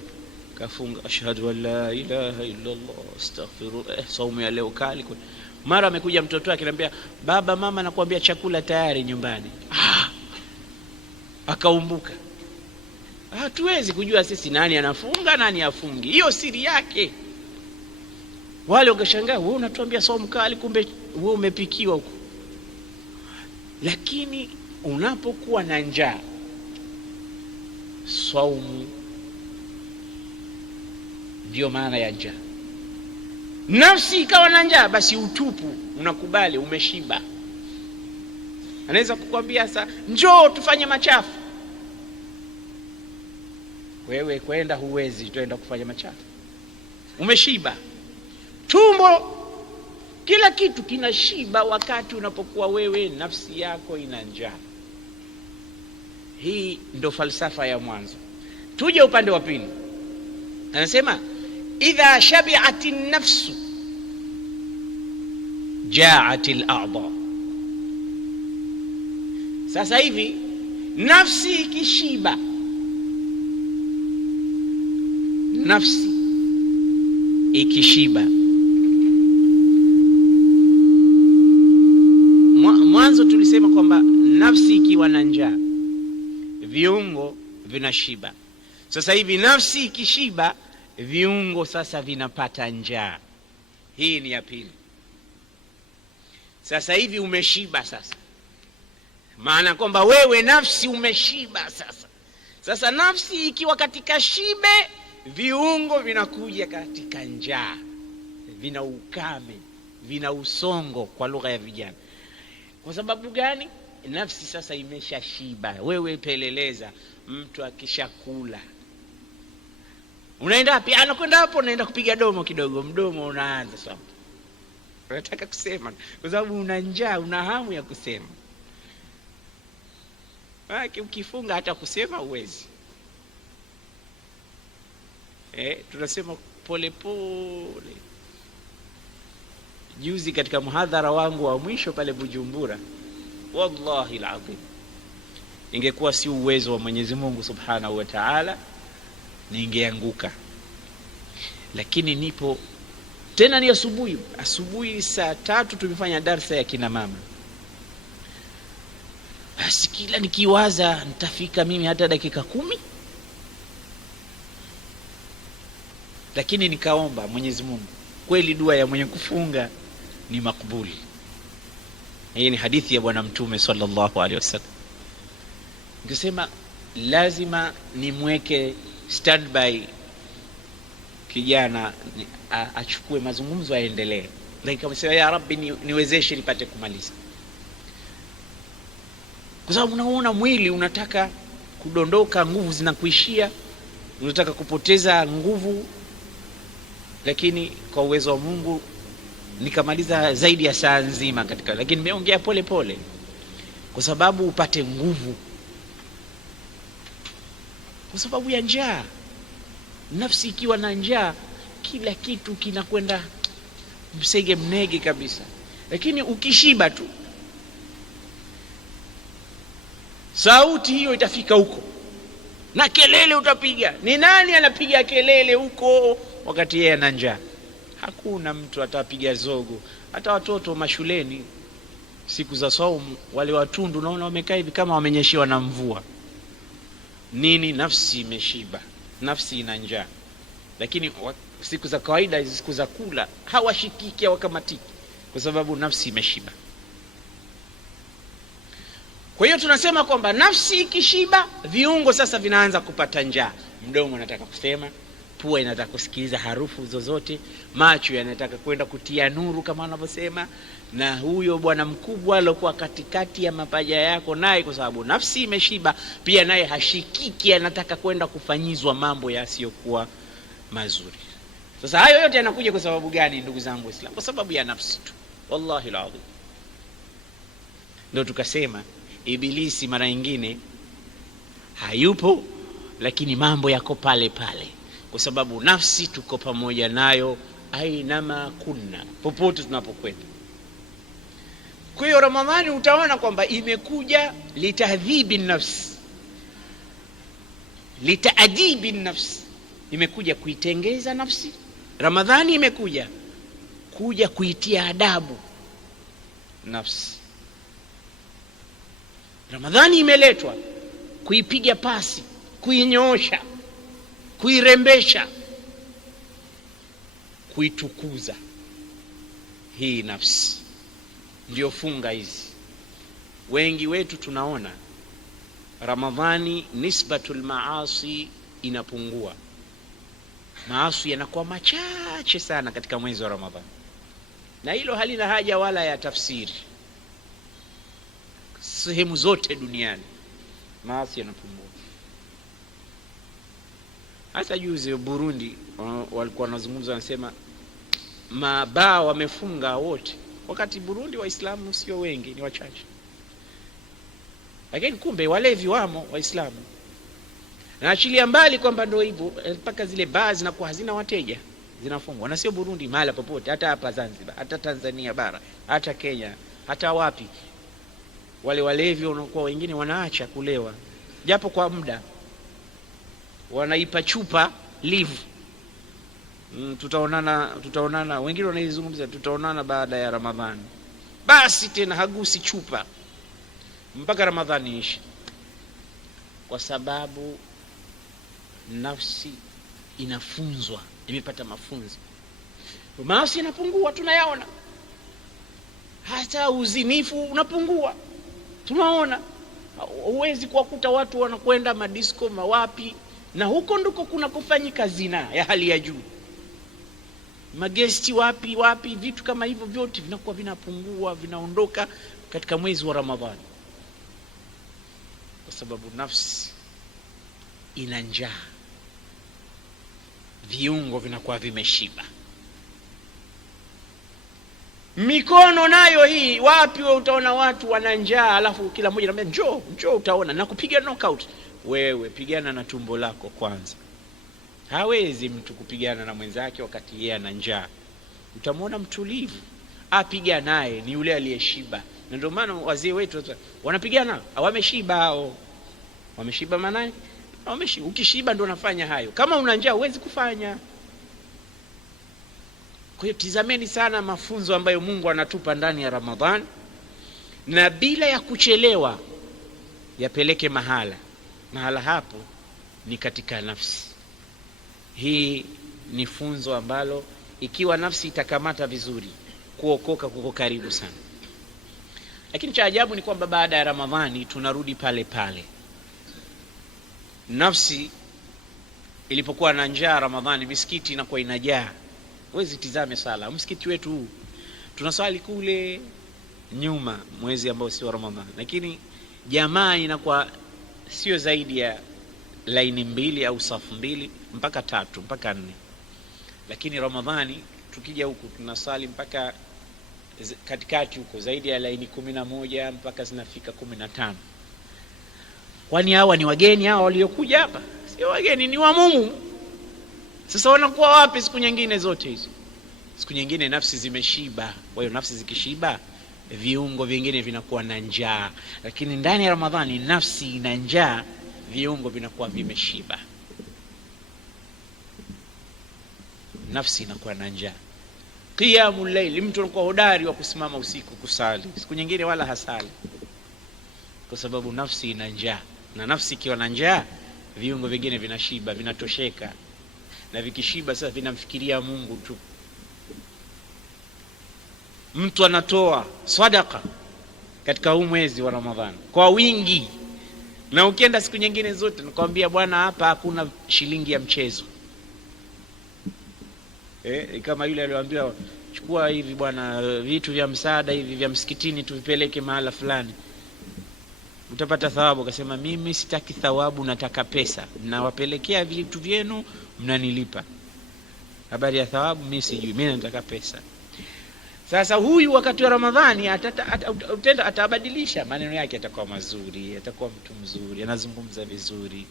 kafunga ashhadu an la ilaha illa Allah astaghfirullah, saumu ya leo kali. Mara amekuja mtoto wake anambia, baba mama nakwambia chakula tayari nyumbani. Akaumbuka. Hatuwezi kujua sisi nani anafunga nani afungi, hiyo siri yake. Wale wakashangaa, wewe unatuambia saumu kali, kumbe wewe umepikiwa huko. Lakini unapokuwa na njaa, saumu ndio maana ya njaa. Nafsi ikawa na njaa, basi utupu unakubali, umeshiba. Anaweza kukwambia sasa njoo tufanye machafu, wewe kwenda huwezi, tuenda kufanya machafu, umeshiba. Tumbo, kila kitu kinashiba wakati unapokuwa wewe nafsi yako ina njaa. Hii ndo falsafa ya mwanzo. Tuje upande wa pili. Anasema idha shabi'ati an-nafsu ja'ati al-a'dha. Sasa hivi nafsi ikishiba, mwanzo tulisema kwamba nafsi ikiwa na njaa viungo vinashiba. Sasa hivi nafsi ikishiba viungo sasa vinapata njaa. Hii ni ya pili. Sasa hivi umeshiba sasa, maana kwamba wewe nafsi umeshiba sasa. Sasa nafsi ikiwa katika shibe, viungo vinakuja katika njaa, vina ukame, vina usongo kwa lugha ya vijana. Kwa sababu gani? Nafsi sasa imeshashiba. Wewe peleleza, mtu akishakula unaenda wapi? Anakwenda hapo, unaenda kupiga domo kidogo, mdomo unaanza sasa, unataka kusema kwa sababu una njaa, una hamu ya kusema. Ukifunga hata kusema uwezi. Tunasema pole pole. Juzi katika muhadhara wangu wa mwisho pale Bujumbura, wallahi alazim, ingekuwa si uwezo wa Mwenyezi Mungu Subhanahu wa Ta'ala ningeanguka. Lakini nipo tena, ni asubuhi saa 3 tumefanya darasa ya kina mama. Basi kila nikiwaza nitafika mimi hata dakika 10, lakini nikaomba Mwenyezi Mungu, kweli dua ya mwenye kufunga ni makbuli. Hii ni hadithi ya Bwana Mtume sallallahu alaihi wasallam. Nikasema lazima nimweke standby kijana achukue mazungumzo aendelee. Nikamwambia ya Rabbi, niwezeshe nipate kumaliza. Kwa sababu unaona mwili unataka kudondoka, nguvu zinakuishia, unataka kupoteza nguvu, lakini kwa uwezo wa Mungu nikamaliza zaidi ya saa nzima katika, lakini nimeongea pole pole kwa sababu upate nguvu, kwa sababu ya njaa. Nafsi ikiwa na njaa, kila kitu kinakwenda msege mnege kabisa. Lakini ukishiba tu, sauti hiyo itafika huko na kelele utapiga. Ni nani anapiga kelele huko wakati yeye ana njaa? Hakuna mtu atapiga zogo. Hata watoto mashuleni siku za saumu, wale watundu naona wamekaa hivi kama wamenyeshiwa na mvua. Nini? Nafsi imeshiba, nafsi ina njaa. Lakini siku za kawaida, siku za kula, hawashikiki, hawakamatiki kwa sababu nafsi imeshiba. Kwa hiyo tunasema kwamba nafsi ikishiba, viungo sasa vinaanza kupata njaa. Mdomo unataka kusema, pua inataka kusikiliza harufu zozote, macho yanataka kwenda kutia nuru kama wanavyosema, na huyo bwana mkubwa aliyokuwa katikati ya mapaja yako naye, kwa sababu nafsi imeshiba pia, naye hashikiki, anataka kwenda kufanyizwa mambo yasiyokuwa mazuri. Sasa hayo yote yanakuja kwa sababu gani, ndugu zangu Waislamu? Kwa sababu ya nafsi tu, wallahi alazim. Ndio tukasema Ibilisi mara nyingine hayupo, lakini mambo yako pale pale, kwa sababu nafsi tuko pamoja nayo ainama kunna, popote tunapokwenda. Kwa hiyo Ramadhani utaona kwamba imekuja litahdhibi nafsi, litaadibi nafsi, imekuja kuitengeza nafsi. Ramadhani imekuja kuitia adabu nafsi. Ramadhani imeletwa kuipiga pasi, kuinyoosha, kuirembesha, kuitukuza hii nafsi. Ndio funga hizi. Wengi wetu tunaona Ramadhani nisbatul maasi inapungua, maasi yanakuwa machache sana katika mwezi wa Ramadhani, na hilo halina haja wala ya tafsiri. Sehemu zote duniani maasi yanapungua. Hata juzi Burundi walikuwa wanazungumza, wanasema mabaa wamefunga wote, wakati Burundi Waislamu sio wengi, ni wachache. Lakini kumbe walevi wamo Waislamu. Na achilia mbali kwamba ndio hivyo, mpaka zile baa zinakuwa hazina wateja, zinafungwa. Na sio Burundi, mahali popote, hata hapa Zanzibar, hata Tanzania bara, hata Kenya, hata wapi, wale walevi wanakuwa wengine wanaacha kulewa japo kwa muda, wanaipa chupa live. Tutaonana, wengine wanaizungumza tutaonana baada ya Ramadhani. basi tena hagusi chupa mpaka Ramadhani ishi, kwa sababu nafsi inafunzwa, imepata mafunzo. Maasi inapungua, tunayaona. Hata uzinifu unapungua, tunaona. Huwezi kuwakuta watu wanakwenda madisko mawapi, na huko ndiko kuna kufanyika zina ya hali ya juu. Magesti wapi, vitu kama hivyo vyote vinakuwa vinapungua, vinaondoka katika mwezi wa Ramadhani, kwa sababu nafsi ina njaa, viungo vinakuwa vimeshiba. Mikono nayo hii, wapi wewe utaona watu wana njaa alafu kila mmoja anambia njoo utaona na kupiga knockout. Wewe pigana na tumbo lako kwanza. Hawezi mtu kupigana na mwenzake wakati yeye ana njaa. Utamwona mtulivu, apiga naye ni yule aliyeshiba. Na ndio maana wazee wetu wanapigana, wameshiba hao. Wameshiba maana wameshiba. Ukishiba ndio unafanya hayo. Kama una njaa huwezi kufanya. Kwa hiyo tizameni sana mafunzo ambayo Mungu anatupa ndani ya Ramadhani, na bila ya kuchelewa yapeleke mahala hapo ni katika nafsi. Hii ni funzo ambalo ikiwa nafsi itakamata vizuri, kuokoka kuko karibu sana. Lakini cha ajabu ni kwamba baada ya Ramadhani tunarudi pale pale. Nafsi ilipokuwa na njaa Ramadhani, misikiti inakuwa inajaa. Wezi tizame sala, msikiti wetu huu tunaswali kule nyuma mwezi ambao sio Ramadhani, lakini jamaa inakuwa sio zaidi ya laini 2 au safu 2 mpaka 3 mpaka 4. Lakini Ramadhani tukija huku tunasali mpaka katikati huko zaidi ya laini 11 mpaka zinafika 15. Kwani hawa ni wageni hawa waliokuja hapa? Sio wageni, ni wa Mungu. Sasa wanakuwa wapi siku nyingine zote hizo? Siku nyingine nafsi zimeshiba. Kwa hiyo nafsi zikishiba, viungo vingine vinakuwa na njaa. Lakini ndani ya Ramadhani nafsi ina njaa, viungo vinakuwa vimeshiba. Nafsi inakuwa na njaa. Qiyamul layl, mtu anakuwa hodari wa kusimama usiku kusali. Siku nyingine wala hasali, kwa sababu nafsi ina njaa. Na nafsi ikiwa na njaa, viungo vingine vinashiba, vinatosheka. Na vikishiba sasa vinamfikiria Mungu tu. Mtu anatoa sadaka katika huu mwezi wa Ramadhani kwa wingi, na ukienda siku nyingine zote nakwambia bwana, hapa hakuna shilingi ya mchezo. Kama yule aliyoambiwa chukua hivi bwana, vitu vya msaada hivi vya msikitini tuvipeleke mahala fulani, utapata thawabu. Akasema mimi sitaki thawabu, nataka pesa. Nawapelekea vitu vyenu, mnanilipa. Habari ya thawabu mimi sijui, mimi nataka pesa. Sasa huyu wakati wa Ramadhani atabadilisha maneno yake, atakuwa mazuri, atakuwa mtu mzuri, anazungumza vizuri,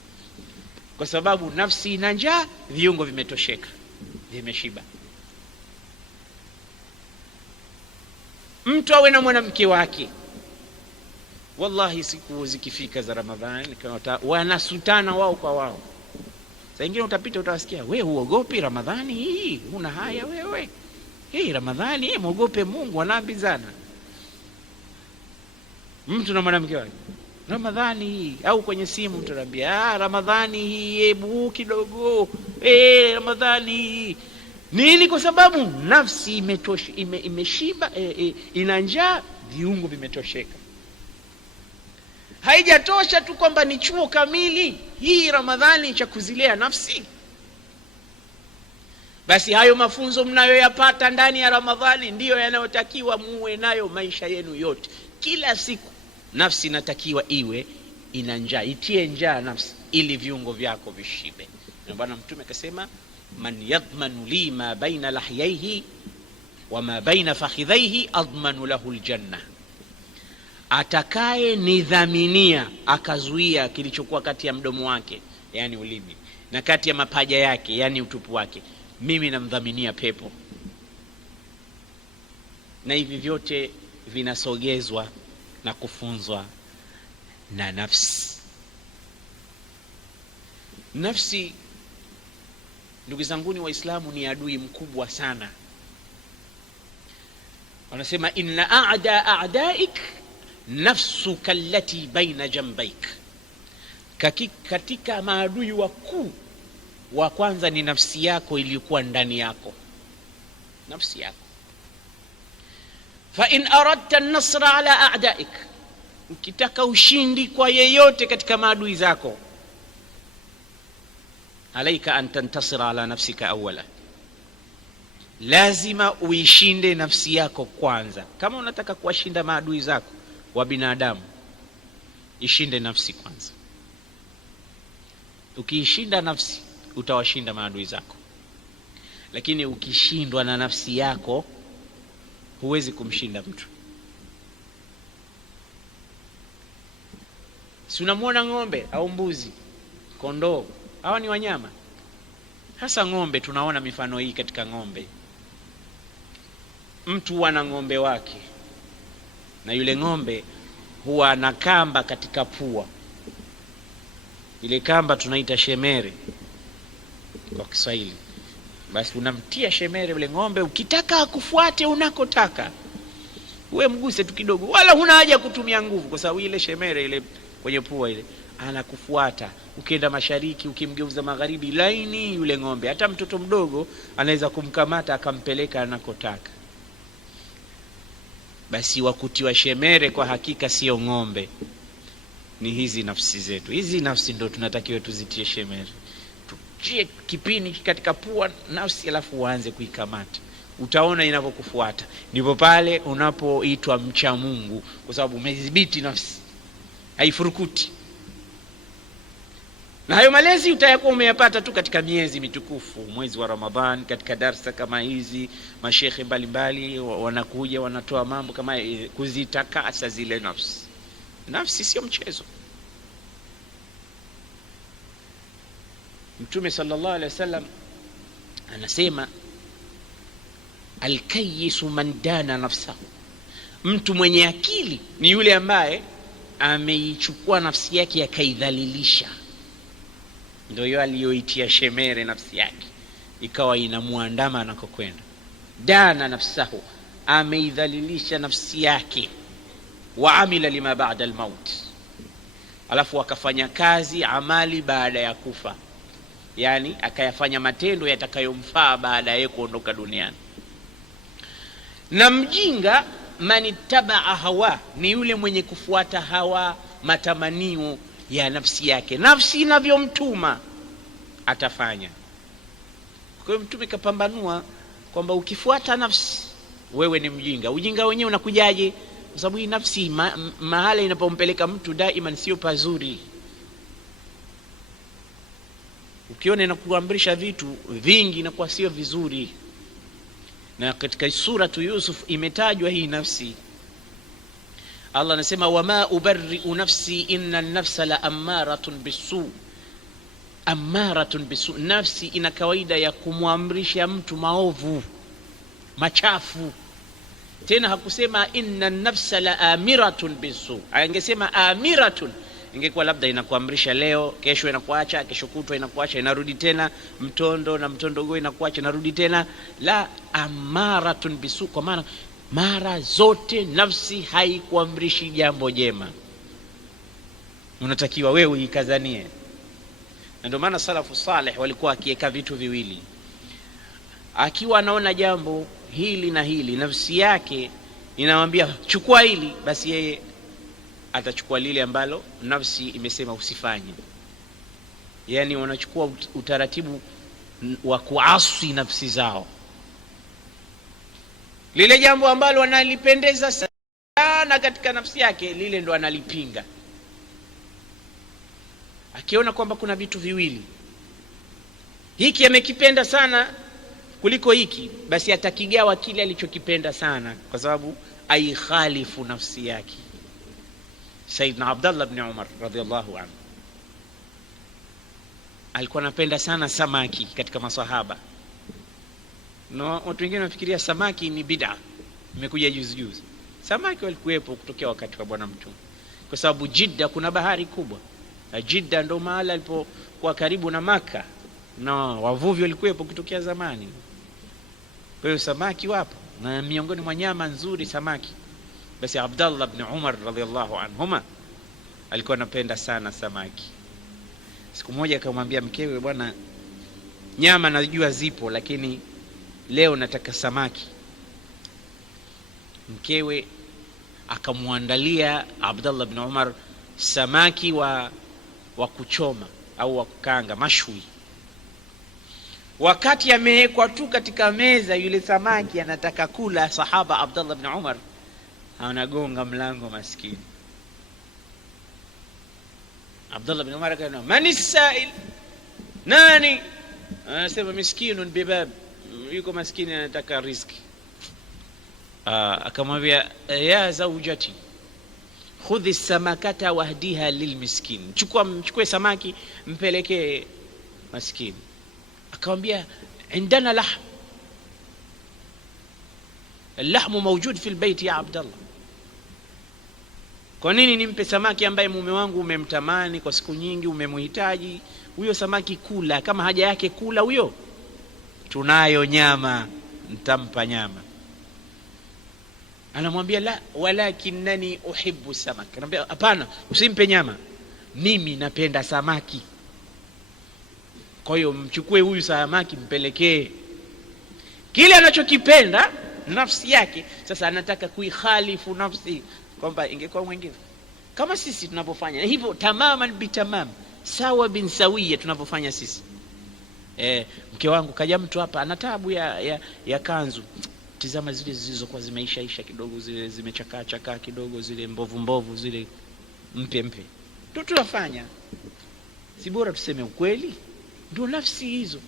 kwa sababu nafsi ina njaa, viungo vimetosheka, vimeshiba. Mtu awe na mwanamke wake, wallahi siku zikifika za Ramadhani wanasutana wao kwa wao. Sasa ingine utapita utawasikia, wewe huogopi Ramadhani hii? Una haya wewe? Hii Ramadhani muogope Mungu, wanaambizana. Mtu na mwanamke wake, Ramadhani hii, au kwenye simu mtu anambia Ramadhani hii, hebu kidogo, Ramadhani hii. Nini? Kwa sababu nafsi imeshiba, ina njaa, viungo vimetosheka. Haijatosha tu kwamba ni chuo kamili hii Ramadhani cha kuzilea nafsi. Basi hayo mafunzo mnayoyapata ndani ya Ramadhani ndiyo yanayotakiwa muwe nayo maisha yenu yote. Kila siku nafsi inatakiwa iwe ina njaa, itie njaa nafsi ili viungo vyako vishibe. Na Bwana Mtume akasema, man yadhmanu li ma baina lahyaihi wa ma baina fakhidhaihi admanu lahu aljanna. Atakaye nidhaminia, akazuia kilichokuwa kati ya mdomo wake, yani ulimi, na kati ya mapaja yake, yani utupu wake, mimi namdhaminia pepo. Na hivi vyote vinasogezwa na kufunzwa na nafsi. Nafsi, ndugu zanguni Waislamu, ni adui mkubwa sana. Wanasema inna a'daik nafsuka allati baina jambaik, katika maadui wakuu wa kwanza ni nafsi yako iliyokuwa ndani yako, nafsi yako. Fa in aradta an-nasra ala a'daik, ukitaka ushindi kwa yeyote katika maadui zako, alaika an tantasira ala nafsika awwala, lazima uishinde nafsi yako kwanza. Kama unataka kuwashinda maadui zako wa binadamu, ishinde nafsi kwanza. Ukiishinda nafsi utawashinda maadui zako, lakini ukishindwa na nafsi yako huwezi kumshinda mtu. Si unamwona ng'ombe au mbuzi, kondoo, hawa ni wanyama. Hasa ng'ombe, tunaona mifano hii katika ng'ombe. Mtu ana ng'ombe wake, na yule ng'ombe huwa ana kamba katika pua. Ile kamba tunaita shemere kwa Kiswahili. Basi unamtia shemere yule ng'ombe, ukitaka akufuate unakotaka, wewe mguse tu kidogo, wala huna haja kutumia nguvu, kwa sababu ile shemere ile kwenye pua ile anakufuata. Ukienda mashariki, ukimgeuza magharibi, laini yule ng'ombe. Hata mtoto mdogo anaweza kumkamata akampeleka anakotaka. Basi wakutiwa shemere kwa hakika sio ng'ombe, ni hizi nafsi zetu. Hizi nafsi ndo tunatakiwa tuzitie shemere, tutie kipini katika pua nafsi, alafu uanze kuikamata. Utaona inapokufuata. Ndipo pale unapoitwa mcha Mungu, kwa sababu umedhibiti nafsi, haifurukuti. Na hayo malezi utayakuwa umeyapata tu katika miezi mitukufu, mwezi wa Ramadhan, katika darsa kama hizi. Mashekhe mbalimbali wanakuja wanatoa mambo kama kuzitakasa zile nafsi. Nafsi sio mchezo. Mtume sallallahu alaihi wasallam anasema alkayisu man dana nafsahu, mtu mwenye akili ni yule ambaye ameichukua nafsi yake akaidhalilisha. Ndio yeye aliyoitia shemere nafsi yake, ikawa inamuandama anakokwenda. Dana nafsahu, ameidhalilisha nafsi yake. Wa amila lima ba'da al-maut, alafu akafanya kazi amali baada ya kufa, yani akayafanya matendo yatakayomfaa baada ya kuondoka duniani. Na mjinga manittabaa hawa, ni yule mwenye kufuata hawa, matamanio ya nafsi yake. Nafsi inavyomtuma atafanya. Kwa hiyo Mtume kapambanua kwamba ukifuata nafsi wewe ni mjinga. Ujinga wenyewe unakujaje? Kwa sababu hii nafsi mahala inapompeleka mtu daima sio pazuri. Ukiona inakuamrisha vitu vingi inakuwa sio vizuri. Na katika suratu Yusuf imetajwa hii nafsi. Allah anasema wama ubarri'u nafsi inna an-nafsa la ammaratun bisu. Ammaratun bisu, nafsi ina kawaida ya kumwamrisha mtu maovu, machafu. Tena hakusema inna an-nafsa la amiratun bisu. Angesema amiratun, ingekuwa labda inakuamrisha leo, kesho inakuacha, kesho kutwa inakuacha, inarudi tena mtondo, na mtondo huo inakuacha, inarudi tena. La, ammaratun bisu, kwa maana mara zote nafsi haikuamrishi jambo jema. Unatakiwa wewe uikazanie. Na ndio maana salafu salih walikuwa akiweka vitu viwili. Akiwa anaona jambo hili na hili, nafsi yake inamwambia chukua hili, basi yeye atachukua lile ambalo nafsi imesema usifanye. Yani wanachukua utaratibu wa kuasi nafsi zao. Lile jambo ambalo analipendeza sana katika nafsi yake, lile ndo analipinga. Akiona kwamba kuna vitu viwili, hiki amekipenda sana kuliko hiki, basi atakigawa kile alichokipenda sana, kwa sababu aikhalifu nafsi yake. Sayyidina Abdullah ibn Umar radhiyallahu anhu alikuwa anapenda sana samaki katika masahaba. No, watu wengine wanafikiria samaki ni bid'a, imekuja juzi. Samaki walikuwepo kutokea wakati wa Bwana Mtume, kwa sababu Jidda kuna bahari kubwa, na Jidda ndo mahali alipokuwa karibu na Maka, na wavuvi walikuwepo kutokea zamani. Kwa hiyo samaki wapo, na miongoni mwa nyama nzuri samaki. Basi Abdullah ibn Umar radhiallahu anhuma alikuwa anapenda sana samaki. Siku moja akamwambia mkewe, bwana, nyama najua zipo, lakini leo nataka samaki. Mkewe akamwandalia Abdullah ibn Umar samaki wa kuchoma au wa kukanga, mashwi. Wakati amewekwa tu katika meza yule samaki anataka kula, sahaba Abdullah ibn Umar anagonga mlango, maskini. Abdullah ibn Umar akasema, mani sail, nani? Anasema miskinun bibab, yuko maskini anataka riziki. Akamwambia, ya zawjati khudhi samakata wahdiha lilmiskin, mchukue samaki mpelekee maskini. Akamwambia, indana lahm, اللحم موجود في البيت ya Abdullah. Kwa nini nimpe samaki ambaye mume wangu umemtamani kwa siku nyingi, umemhitaji? Huyo samaki kula, kama haja yake kula huyo, tunayo nyama, nitampa nyama. Anamwambia, la walakinani uhibbu samaki. Anamwambia, hapana, usimpe nyama, mimi napenda samaki. Kwa hiyo mchukue huyu samaki mpelekee kile anachokipenda nafsi yake. Sasa anataka kuikhalifu nafsi, kwamba ingekuwa mwingine kama sisi tunapofanya hivyo, tamaman bitamam, sawa bin sawia tunapofanya sisi. Mke wangu kaja mtu hapa ana taabu ya kanzu, tizama zile zilizokuwa zimeishaisha kidogo, zile zimechakaa kidogo, zile mbovu zile, mpe. Ndio tunafanya, si bora tuseme ukweli? Ndio nafsi hizo.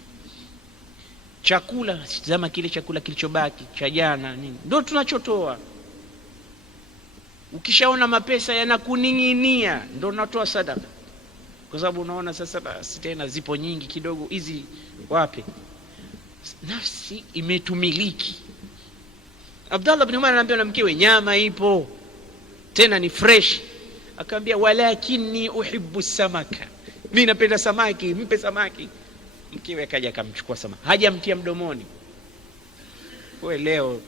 Chakula, tizama kile chakula kilichobaki cha jana nini, ndio tunachotoa. Ukishaona mapesa yanakuning'inia, ndio unatoa sadaka, kwa sababu unaona sasa basi tena zipo nyingi kidogo, hizi wapi? Nafsi imetumiliki. Abdullah ibn Umar anaambia na mkewe, nyama ipo tena ni fresh. Akamwambia, walakini uhibbu samaka, mimi napenda samaki, mpe samaki. Mkewe akaja akamchukua samaki, hajamtia mdomoni. Wewe leo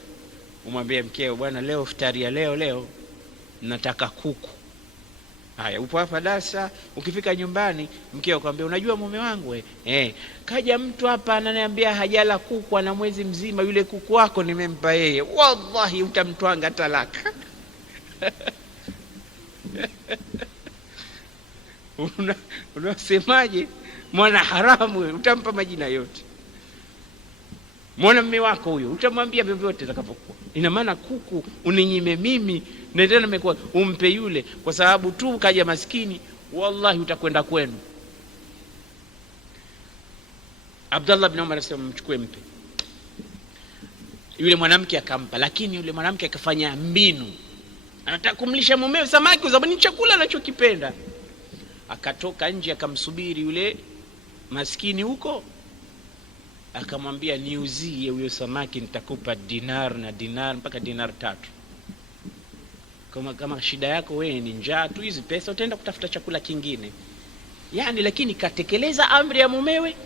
umwambie mkeo, bwana, leo iftaria leo nataka kuku. Haya, upo hapa darasa, ukifika nyumbani mkeo akwambia, unajua mume wangu kaja mtu hapa ananiambia hajala kuku ana mwezi mzima, yule kuku wako nimempa yeye. Wallahi utamtwanga talaka. Unasemaje? Mwana haramu, utampa majina yote. Mwana mume wako huyo utamwambia vyovyote atakapokuwa. Ina maana kuku uninyime mimi, na tena nimekuwa umpe yule kwa sababu tu kaja maskini, wallahi utakwenda kwenu. Abdullah ibn Umar anasema, mchukue mpe. Yule mwanamke akampa, lakini yule mwanamke akafanya mbinu, anataka kumlisha mumewe samaki kwa sababu ni chakula anachokipenda. Akatoka nje akamsubiri yule maskini huko, akamwambia, niuzie huyo samaki, nitakupa dinar na dinar mpaka dinar 3. Kama shida yako wewe ni njaa tu, hizi pesa utaenda kutafuta chakula kingine. Yani, lakini katekeleza amri ya mumewe,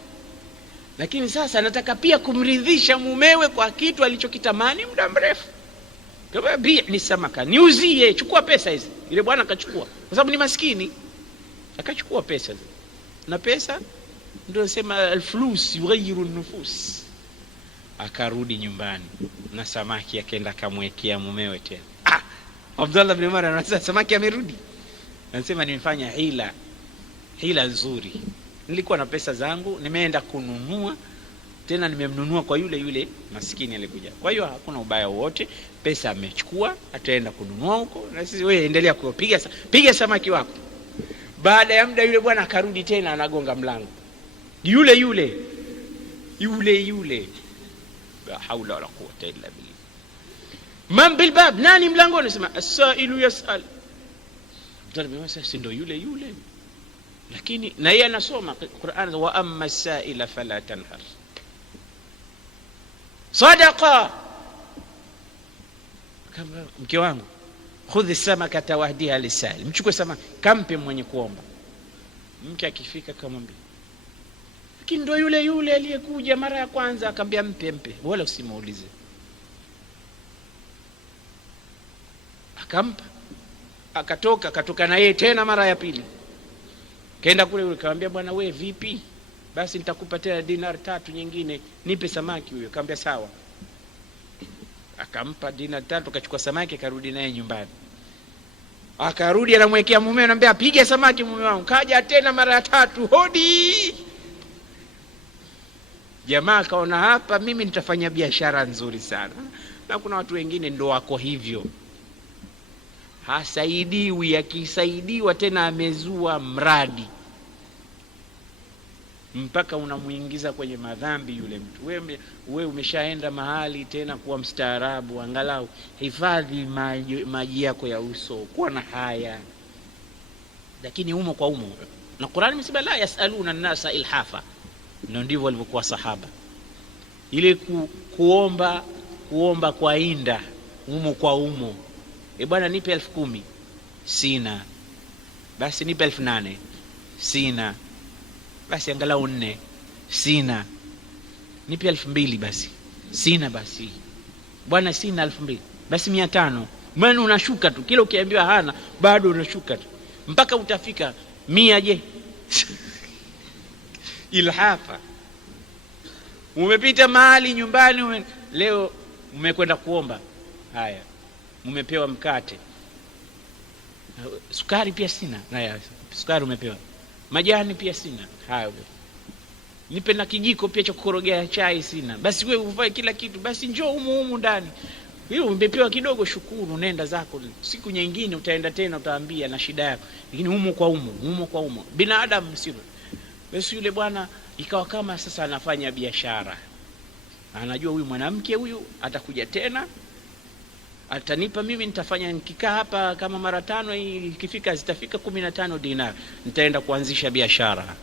lakini sasa anataka pia kumridhisha mumewe kwa kitu alichokitamani muda mrefu. Kama ni samaka, niuzie, chukua pesa hizi. Ile bwana akachukua, kwa sababu ni maskini, akachukua pesa na pesa ndio sema alfulus yughayyiru nufus. Akarudi nyumbani na samaki, akaenda akamwekea mumewe tena. Abdullah ibn Umar anasema, samaki amerudi. Anasema, nimefanya hila nzuri, nilikuwa na pesa zangu, nimeenda kununua tena, nimemnunua kwa yule maskini alikuja. Kwa hiyo hakuna ubaya wote, pesa amechukua, ataenda kununua huko, na sisi wewe endelea piga samaki wako. Baada ya muda yule bwana akarudi tena, anagonga mlango, yule la haula wala quwwata illa billah. Man bil bab, nani mlango? Anasema, as-sailu yas'al. Sasa ndio yule, lakini na yeye anasoma Qur'an, wa amma as-sa'ila fala tanhar. Sadaqa. Kama mke wangu, khudhi samaka wahdiha lisail, mchukue samaki kampe mwenye kuomba. Mke akifika kamwambia, Lakini ndo yule yule aliyekuja mara ya kwanza akamwambia mpe, wala usimuulize. Akampa, akatoka na yeye tena mara ya pili. Kaenda kule yule akamwambia, bwana we vipi? Basi nitakupa tena dinar 3 nyingine, nipe samaki huyo. Akamwambia sawa. Akampa dinar 3, akachukua samaki akarudi naye nyumbani. Akarudi anamwekea mume, anamwambia piga samaki mume wangu. Kaja tena mara ya 3, hodi. Jamaa kaona hapa mimi nitafanya biashara nzuri sana. Na kuna watu wengine ndo wako hivyo. Hasaidiwi, akisaidiwa tena amezua mradi. Mpaka unamuingiza kwenye madhambi yule mtu. Wewe umeshaenda mahali tena kuwa mstaarabu, angalau hifadhi maji yako ya uso, kuwa na haya. Lakini umo kwa umo. Na Qur'ani imesema la yasaluna an-nasa ilhafa. Ndio ndivyo walivyokuwa sahaba. Ile kuomba kwa inda, umo kwa umo. Bwana nipe 10,000. Sina. Basi nipe 8,000. Sina. Basi angalau 4. Sina. Nipe 2,000 basi. Sina basi. Bwana sina 2,000. Basi 500. Maana unashuka tu. Kila ukiambiwa hana, bado unashuka tu. Mpaka utafika 100 je. Ilhafa. Umepita mahali nyumbani leo umekwenda kuomba. Haya. Umepewa mkate. Sukari pia sina. Haya, sukari umepewa. Majani pia sina. Haya. Nipe na kijiko pia cha kukorogea chai sina. Basi wewe uvae kila kitu. Basi njoo humu ndani. Wewe umepewa kidogo, shukuru, nenda zako. Siku nyingine utaenda tena utaambia na shida yako. Lakini humo kwa umo. Binadamu sio. Basi yule bwana ikawa kama sasa anafanya biashara. Anajua huyu mwanamke huyu atakuja tena. Atanipa mimi, nitafanya nikikaa hapa kama mara 5, ikifika zitafika 15 dinar, nitaenda kuanzisha biashara.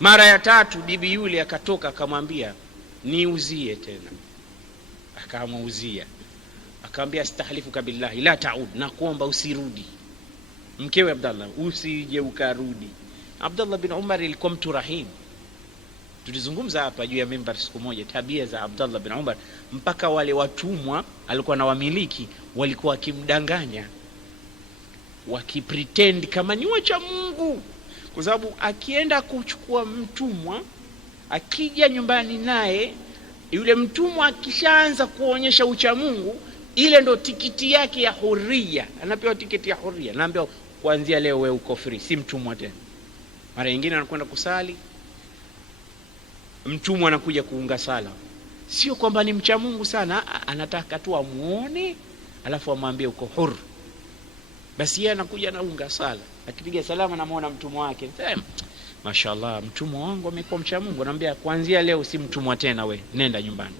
Mara ya 3 bibi yule akatoka akamwambia niuzie tena. Akamuuzia. Akamwambia astahlifuka billahi la taud, na kuomba usirudi. Mkewe Abdallah, usije ukarudi. Abdullah bin Umar alikuwa mtu rahim. Tulizungumza hapa juu ya mimbar siku moja tabia za Abdullah bin Umar, mpaka wale watumwa alikuwa na wamiliki walikuwa wakimdanganya, wakipretend kama ni wacha Mungu, kwa sababu akienda kuchukua mtumwa, akija nyumbani naye yule mtumwa akishaanza kuonyesha ucha Mungu, ile ndo tikiti yake ya huria. Anapewa tiketi ya huria, naambiwa kuanzia leo wewe uko free, si mtumwa tena. Mara nyingine anakwenda kusali, mtumwa anakuja kuunga sala. Sio kwamba ni mcha Mungu sana, anataka tu amuone alafu amwambie uko huru. Basi yeye anakuja anaunga sala, akipiga salama anamuona mtumwa wake. Sema mashaallah, mtumwa wangu amekuwa mcha Mungu. Anamwambia kuanzia leo si mtumwa tena, we nenda nyumbani.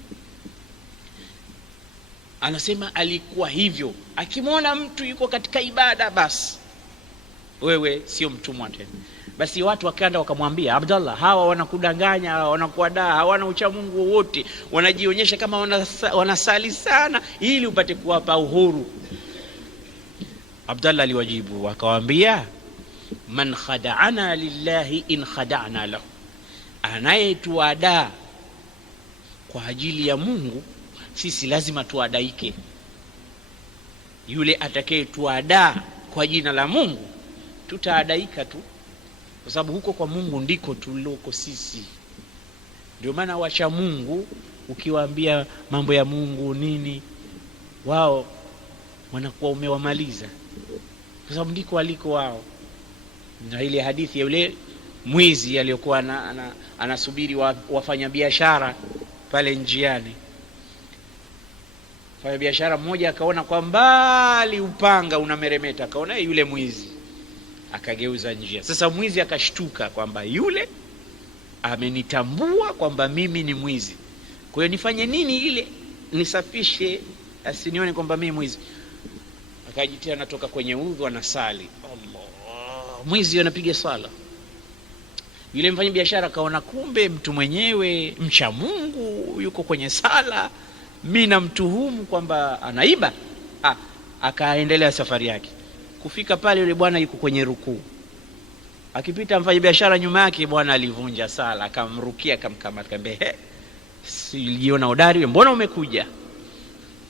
Anasema alikuwa hivyo, akimwona mtu yuko katika ibada, basi wewe sio mtumwa tena. Basi watu wakaenda wakamwambia Abdallah, hawa wanakudanganya, hawa wanakuadaa, hawana ucha Mungu wote, wanajionyesha kama wanasali sana ili upate kuwapa uhuru. Abdallah aliwajibu akawaambia, man khada'ana lillahi in khada'na lahu, anayetuadaa kwa ajili ya Mungu sisi lazima tuadaike. Yule atakayetuadaa kwa jina la Mungu tutaadaika tu, kwa sababu huko kwa Mungu ndiko tuloko sisi. Ndio maana wacha Mungu ukiwaambia mambo ya Mungu nini, wao wanakuwa umewamaliza, kwa sababu ndiko waliko wao. Na ile hadithi ya yule mwizi aliyokuwa anasubiri wafanya biashara pale njiani. Fanya biashara mmoja akaona kwa mbali upanga unameremeta, akaona yule mwizi, akageuza njia. Sasa mwizi akashtuka kwamba yule amenitambua kwamba mimi ni mwizi, kwa hiyo nifanye nini ile nisafishe asinione kwamba mimi mwizi. Akajitia anatoka kwenye udhu anasali. Allah, mwizi anapiga sala. Yule mfanya biashara akaona kumbe mtu mwenyewe mcha Mungu yuko kwenye sala, mimi namtuhumu kwamba anaiba. Akaendelea safari yake. Kufika pale yule bwana yuko kwenye rukuu. Akipita mfanyabiashara nyuma yake, bwana alivunja sala, akamrukia, akamkamata, akamwambia sijiona hodari wewe, mbona umekuja?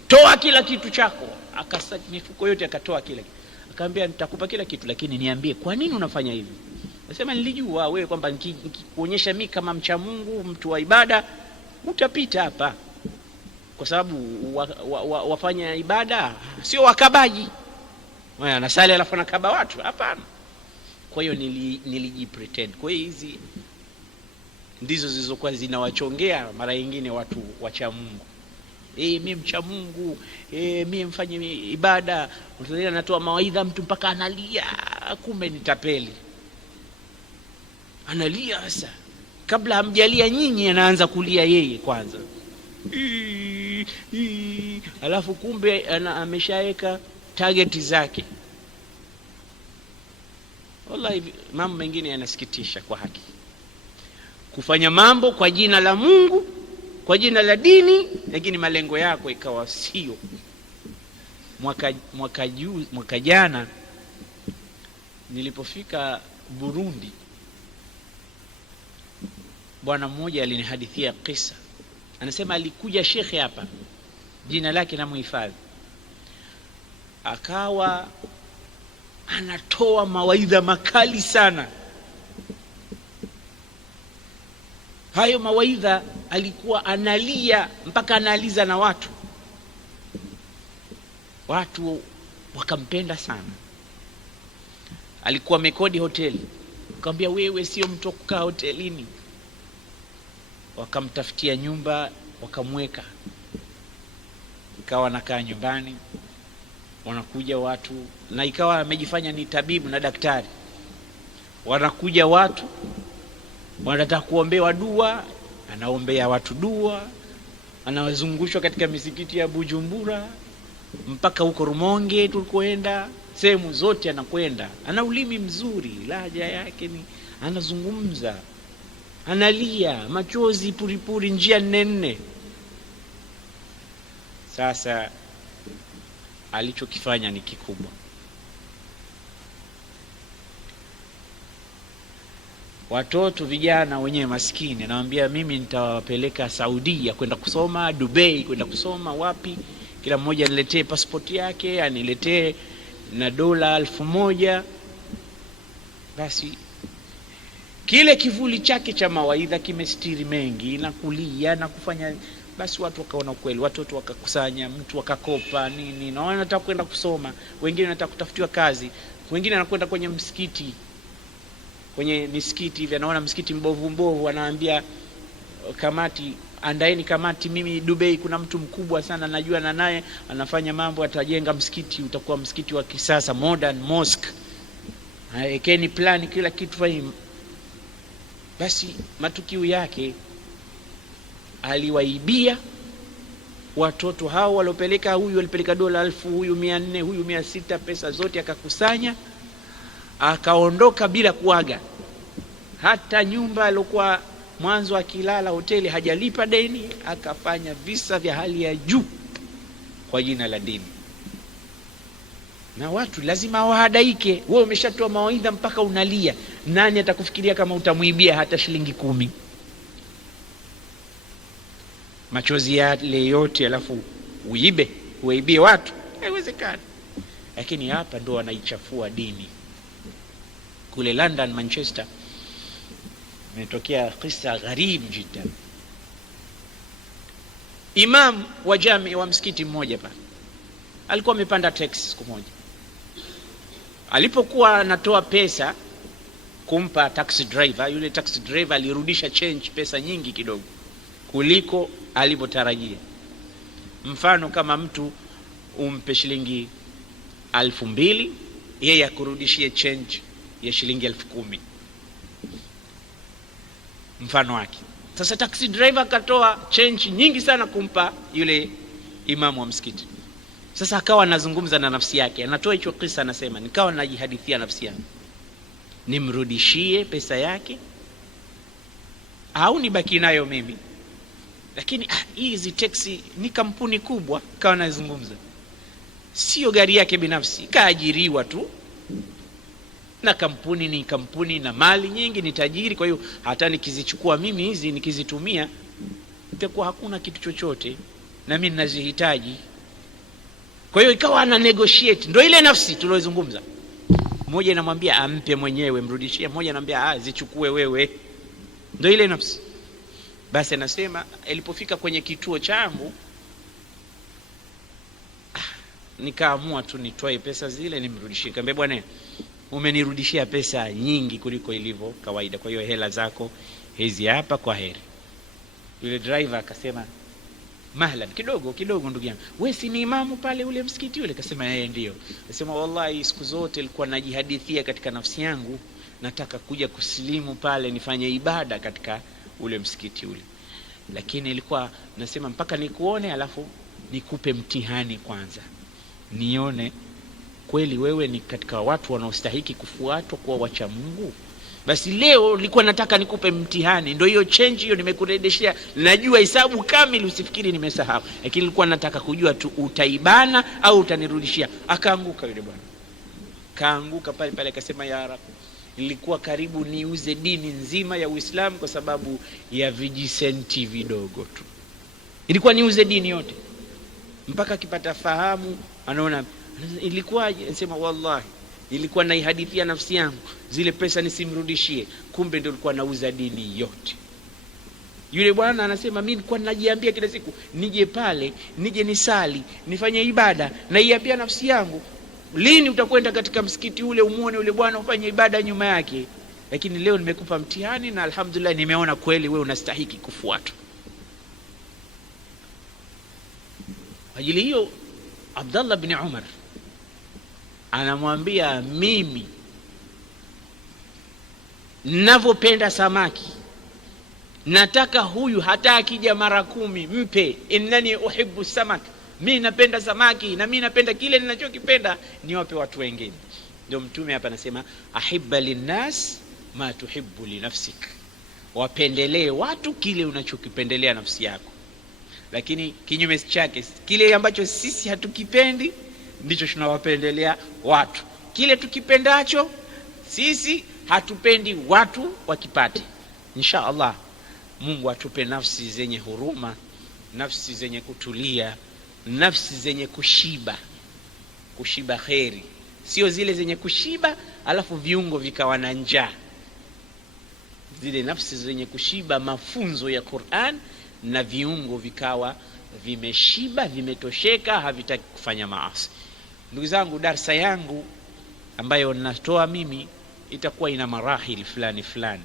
Toa kila kitu chako. Akasa mifuko yote, akatoa kila kitu. Akamwambia nitakupa kila kitu, lakini niambie kwa nini unafanya hivi? Nasema nilijua wewe kwamba nikikuonyesha mimi kama mcha Mungu, mtu wa ibada, utapita hapa, kwa sababu wafanya ibada sio wakabaji. Wewe anasali alafu anakaba watu, hapana. Kwa hiyo nilijipretend. Kwa hiyo hizi ndizo zilizokuwa zinawachongea mara nyingine watu wacha Mungu. Mimi mcha Mungu, mimi mfanye ibada, mtu anatoa mawaidha, mtu mpaka analia, kumbe ni tapeli. Analia sasa, kabla hamjalia nyinyi anaanza kulia yeye kwanza. Alafu kumbe ameshaweka target zake. Wallahi mambo mengine yanasikitisha kwa haki. Kufanya mambo kwa jina la Mungu, kwa jina la dini, lakini malengo yako ikawa sio. Mwaka jana nilipofika Burundi, bwana mmoja alinihadithia kisa. Anasema alikuja shekhe hapa, jina lake na muhifadhi, akawa anatoa mawaidha makali sana. Hayo mawaidha alikuwa analia mpaka analiza na watu wakampenda sana. Alikuwa mekodi hoteli, akamwambia wewe sio mtu kukaa hotelini. Wakamtafutia nyumba, wakamweka, ikawa anakaa nyumbani, wanakuja watu, na ikawa amejifanya ni tabibu na daktari. Wanakuja watu wanataka kuombewa dua, anaombea watu dua, anawazungushwa katika misikiti ya Bujumbura mpaka huko Rumonge tulikoenda, sehemu zote anakwenda. Ana ulimi mzuri, lahaja yake ni anazungumza, analia, machozi puripuri, njia nene. Sasa alichokifanya ni kikubwa. Watoto vijana wenyewe maskini, nawaambia mimi nitawapeleka Saudia kwenda kusoma, Dubai kwenda kusoma, wapi, kila mmoja aniletee passport yake, aniletee na dola 1000. Basi kile kivuli chake cha mawaidha kimestiri mengi na kulia na kufanya. Basi watu wakaona kweli, watoto wakakusanya, mtu wakakopa nini, na wanataka kwenda kusoma, wengine wanataka kutafutiwa kazi, wengine wanakwenda kwenye msikiti, kwenye misikiti hivi, anaona msikiti mbovu, anaambia kamati, andaeni kamati, mimi Dubai kuna mtu mkubwa sana najua, na naye anafanya mambo, atajenga msikiti, utakuwa msikiti wa kisasa, modern mosque, ekeni plan, kila kitu fahimu. Basi matukio yake aliwaibia watoto hao waliopeleka. Huyu alipeleka dola 1000, huyu 400, huyu 600, pesa zote akakusanya, akaondoka bila kuaga. Hata nyumba alikuwa mwanzo akilala hoteli hajalipa deni. Akafanya visa vya hali ya juu kwa jina la dini, na watu lazima wahadaike. Wewe umeshatoa mawaidha mpaka unalia, nani atakufikiria kama utamuibia hata shilingi 10? Machozi yale yote alafu uibie watu, haiwezekani. Lakini hapa ndo wanaichafua dini. Kule London, Manchester, imetokea kisa gharib jiddan. Imam wa jami wa msikiti mmoja pale alikuwa amepanda taxi siku moja. Alipokuwa anatoa pesa kumpa taxi driver, yule taxi driver alirudisha change, pesa nyingi kidogo kuliko alipotarajia. Mfano kama mtu umpe shilingi 2000, yeye akurudishie change ya shilingi 10,000, mfano wake. Sasa taxi driver akatoa change nyingi sana kumpa yule imamu wa msikiti. Sasa akawa anazungumza na nafsi yake, anatoa hicho kisa, anasema nikawa najihadithia nafsi yangu, nimrudishie pesa yake au nibaki nayo mimi? Lakini hizi taxi ni kampuni kubwa, kawa nazungumza, sio gari yake binafsi, kaajiriwa tu. na kampuni ni kampuni na mali nyingi, ni tajiri. Kwa hiyo hata nikizichukua mimi hizi nikizitumia itakuwa hakuna kitu chochote, na mimi ninazihitaji. Kwa hiyo ikawa ana negotiate. Ndio ile nafsi tuliyozungumza, mmoja anamwambia ampe mwenyewe mrudishie, mmoja anamwambia zichukue wewe. Ndio ile nafsi. Basi anasema ilipofika kwenye kituo changu nikaamua tu nitoe pesa zile nimrudishie. Nikamwambia bwana, umenirudishia pesa nyingi kuliko ilivyo kawaida, kwa hiyo hela zako hizi hapa, kwa heri. Yule driver akasema mahlan, kidogo ndugu yangu, wewe si ni imamu pale ule msikiti ule? Akasema yeye ndio. Akasema wallahi siku zote nilikuwa najihadithia katika nafsi yangu nataka kuja kusilimu pale nifanye ibada katika ule msikiti ule, lakini ilikuwa nasema mpaka nikuone alafu nikupe mtihani kwanza, nione kweli wewe ni katika watu wanaostahili kufuatwa kwa wacha Mungu. Basi leo nilikuwa nataka nikupe mtihani, ndio hiyo change hiyo nimekurejeshea. Najua hesabu kamili, usifikiri nimesahau, lakini nilikuwa nataka kujua tu utaibana au utanirudishia. Akaanguka yule bwana, kaanguka pale pale, akasema ya Rab, nilikuwa karibu niuze dini nzima ya Uislamu kwa sababu ya vijisenti vidogo tu. Ilikuwa niuze dini yote. Mpaka akipata fahamu anaona ilikuwa, anasema wallahi ilikuwa naihadithia nafsi yangu zile pesa nisimrudishie, kumbe ndio nilikuwa nauza dini yote. Yule bwana anasema mimi nilikuwa najiambia kila siku nije pale, nije nisali, nifanye ibada, na iambia nafsi yangu lini utakwenda katika msikiti ule umuone ule bwana ufanye ibada nyuma yake. Lakini leo nimekupa mtihani na alhamdulillah nimeona kweli wewe unastahili kufuatwa. Ajili hiyo Abdullah bin Umar anamwambia mimi ninavyopenda samaki, nataka huyu hata akija mara 10 mpe, innani uhibbu samak, mimi napenda samaki na mimi napenda kile ninachokipenda niwape watu wengine. Ndio mtume hapa anasema ahibba linnas ma tuhibbu li nafsik, wapendelee watu kile unachokipendelea nafsi yako. Lakini kinyume chake, kile ambacho sisi hatukipendi ndicho tunawapendelea watu. Kile tukipendacho sisi hatupendi watu wakipate. Insha Allah Mungu atupe nafsi zenye huruma, nafsi zenye kutulia, nafsi zenye kushiba kheri, sio zile zenye kushiba alafu viungo vikawa na njaa. Zile nafsi zenye kushiba mafunzo ya Qur'an na viungo vikawa vimeshiba, vimetosheka, havitaki kufanya maasi. Ndugu zangu, darsa yangu ambayo natoa mimi itakuwa ina marahili fulani fulani.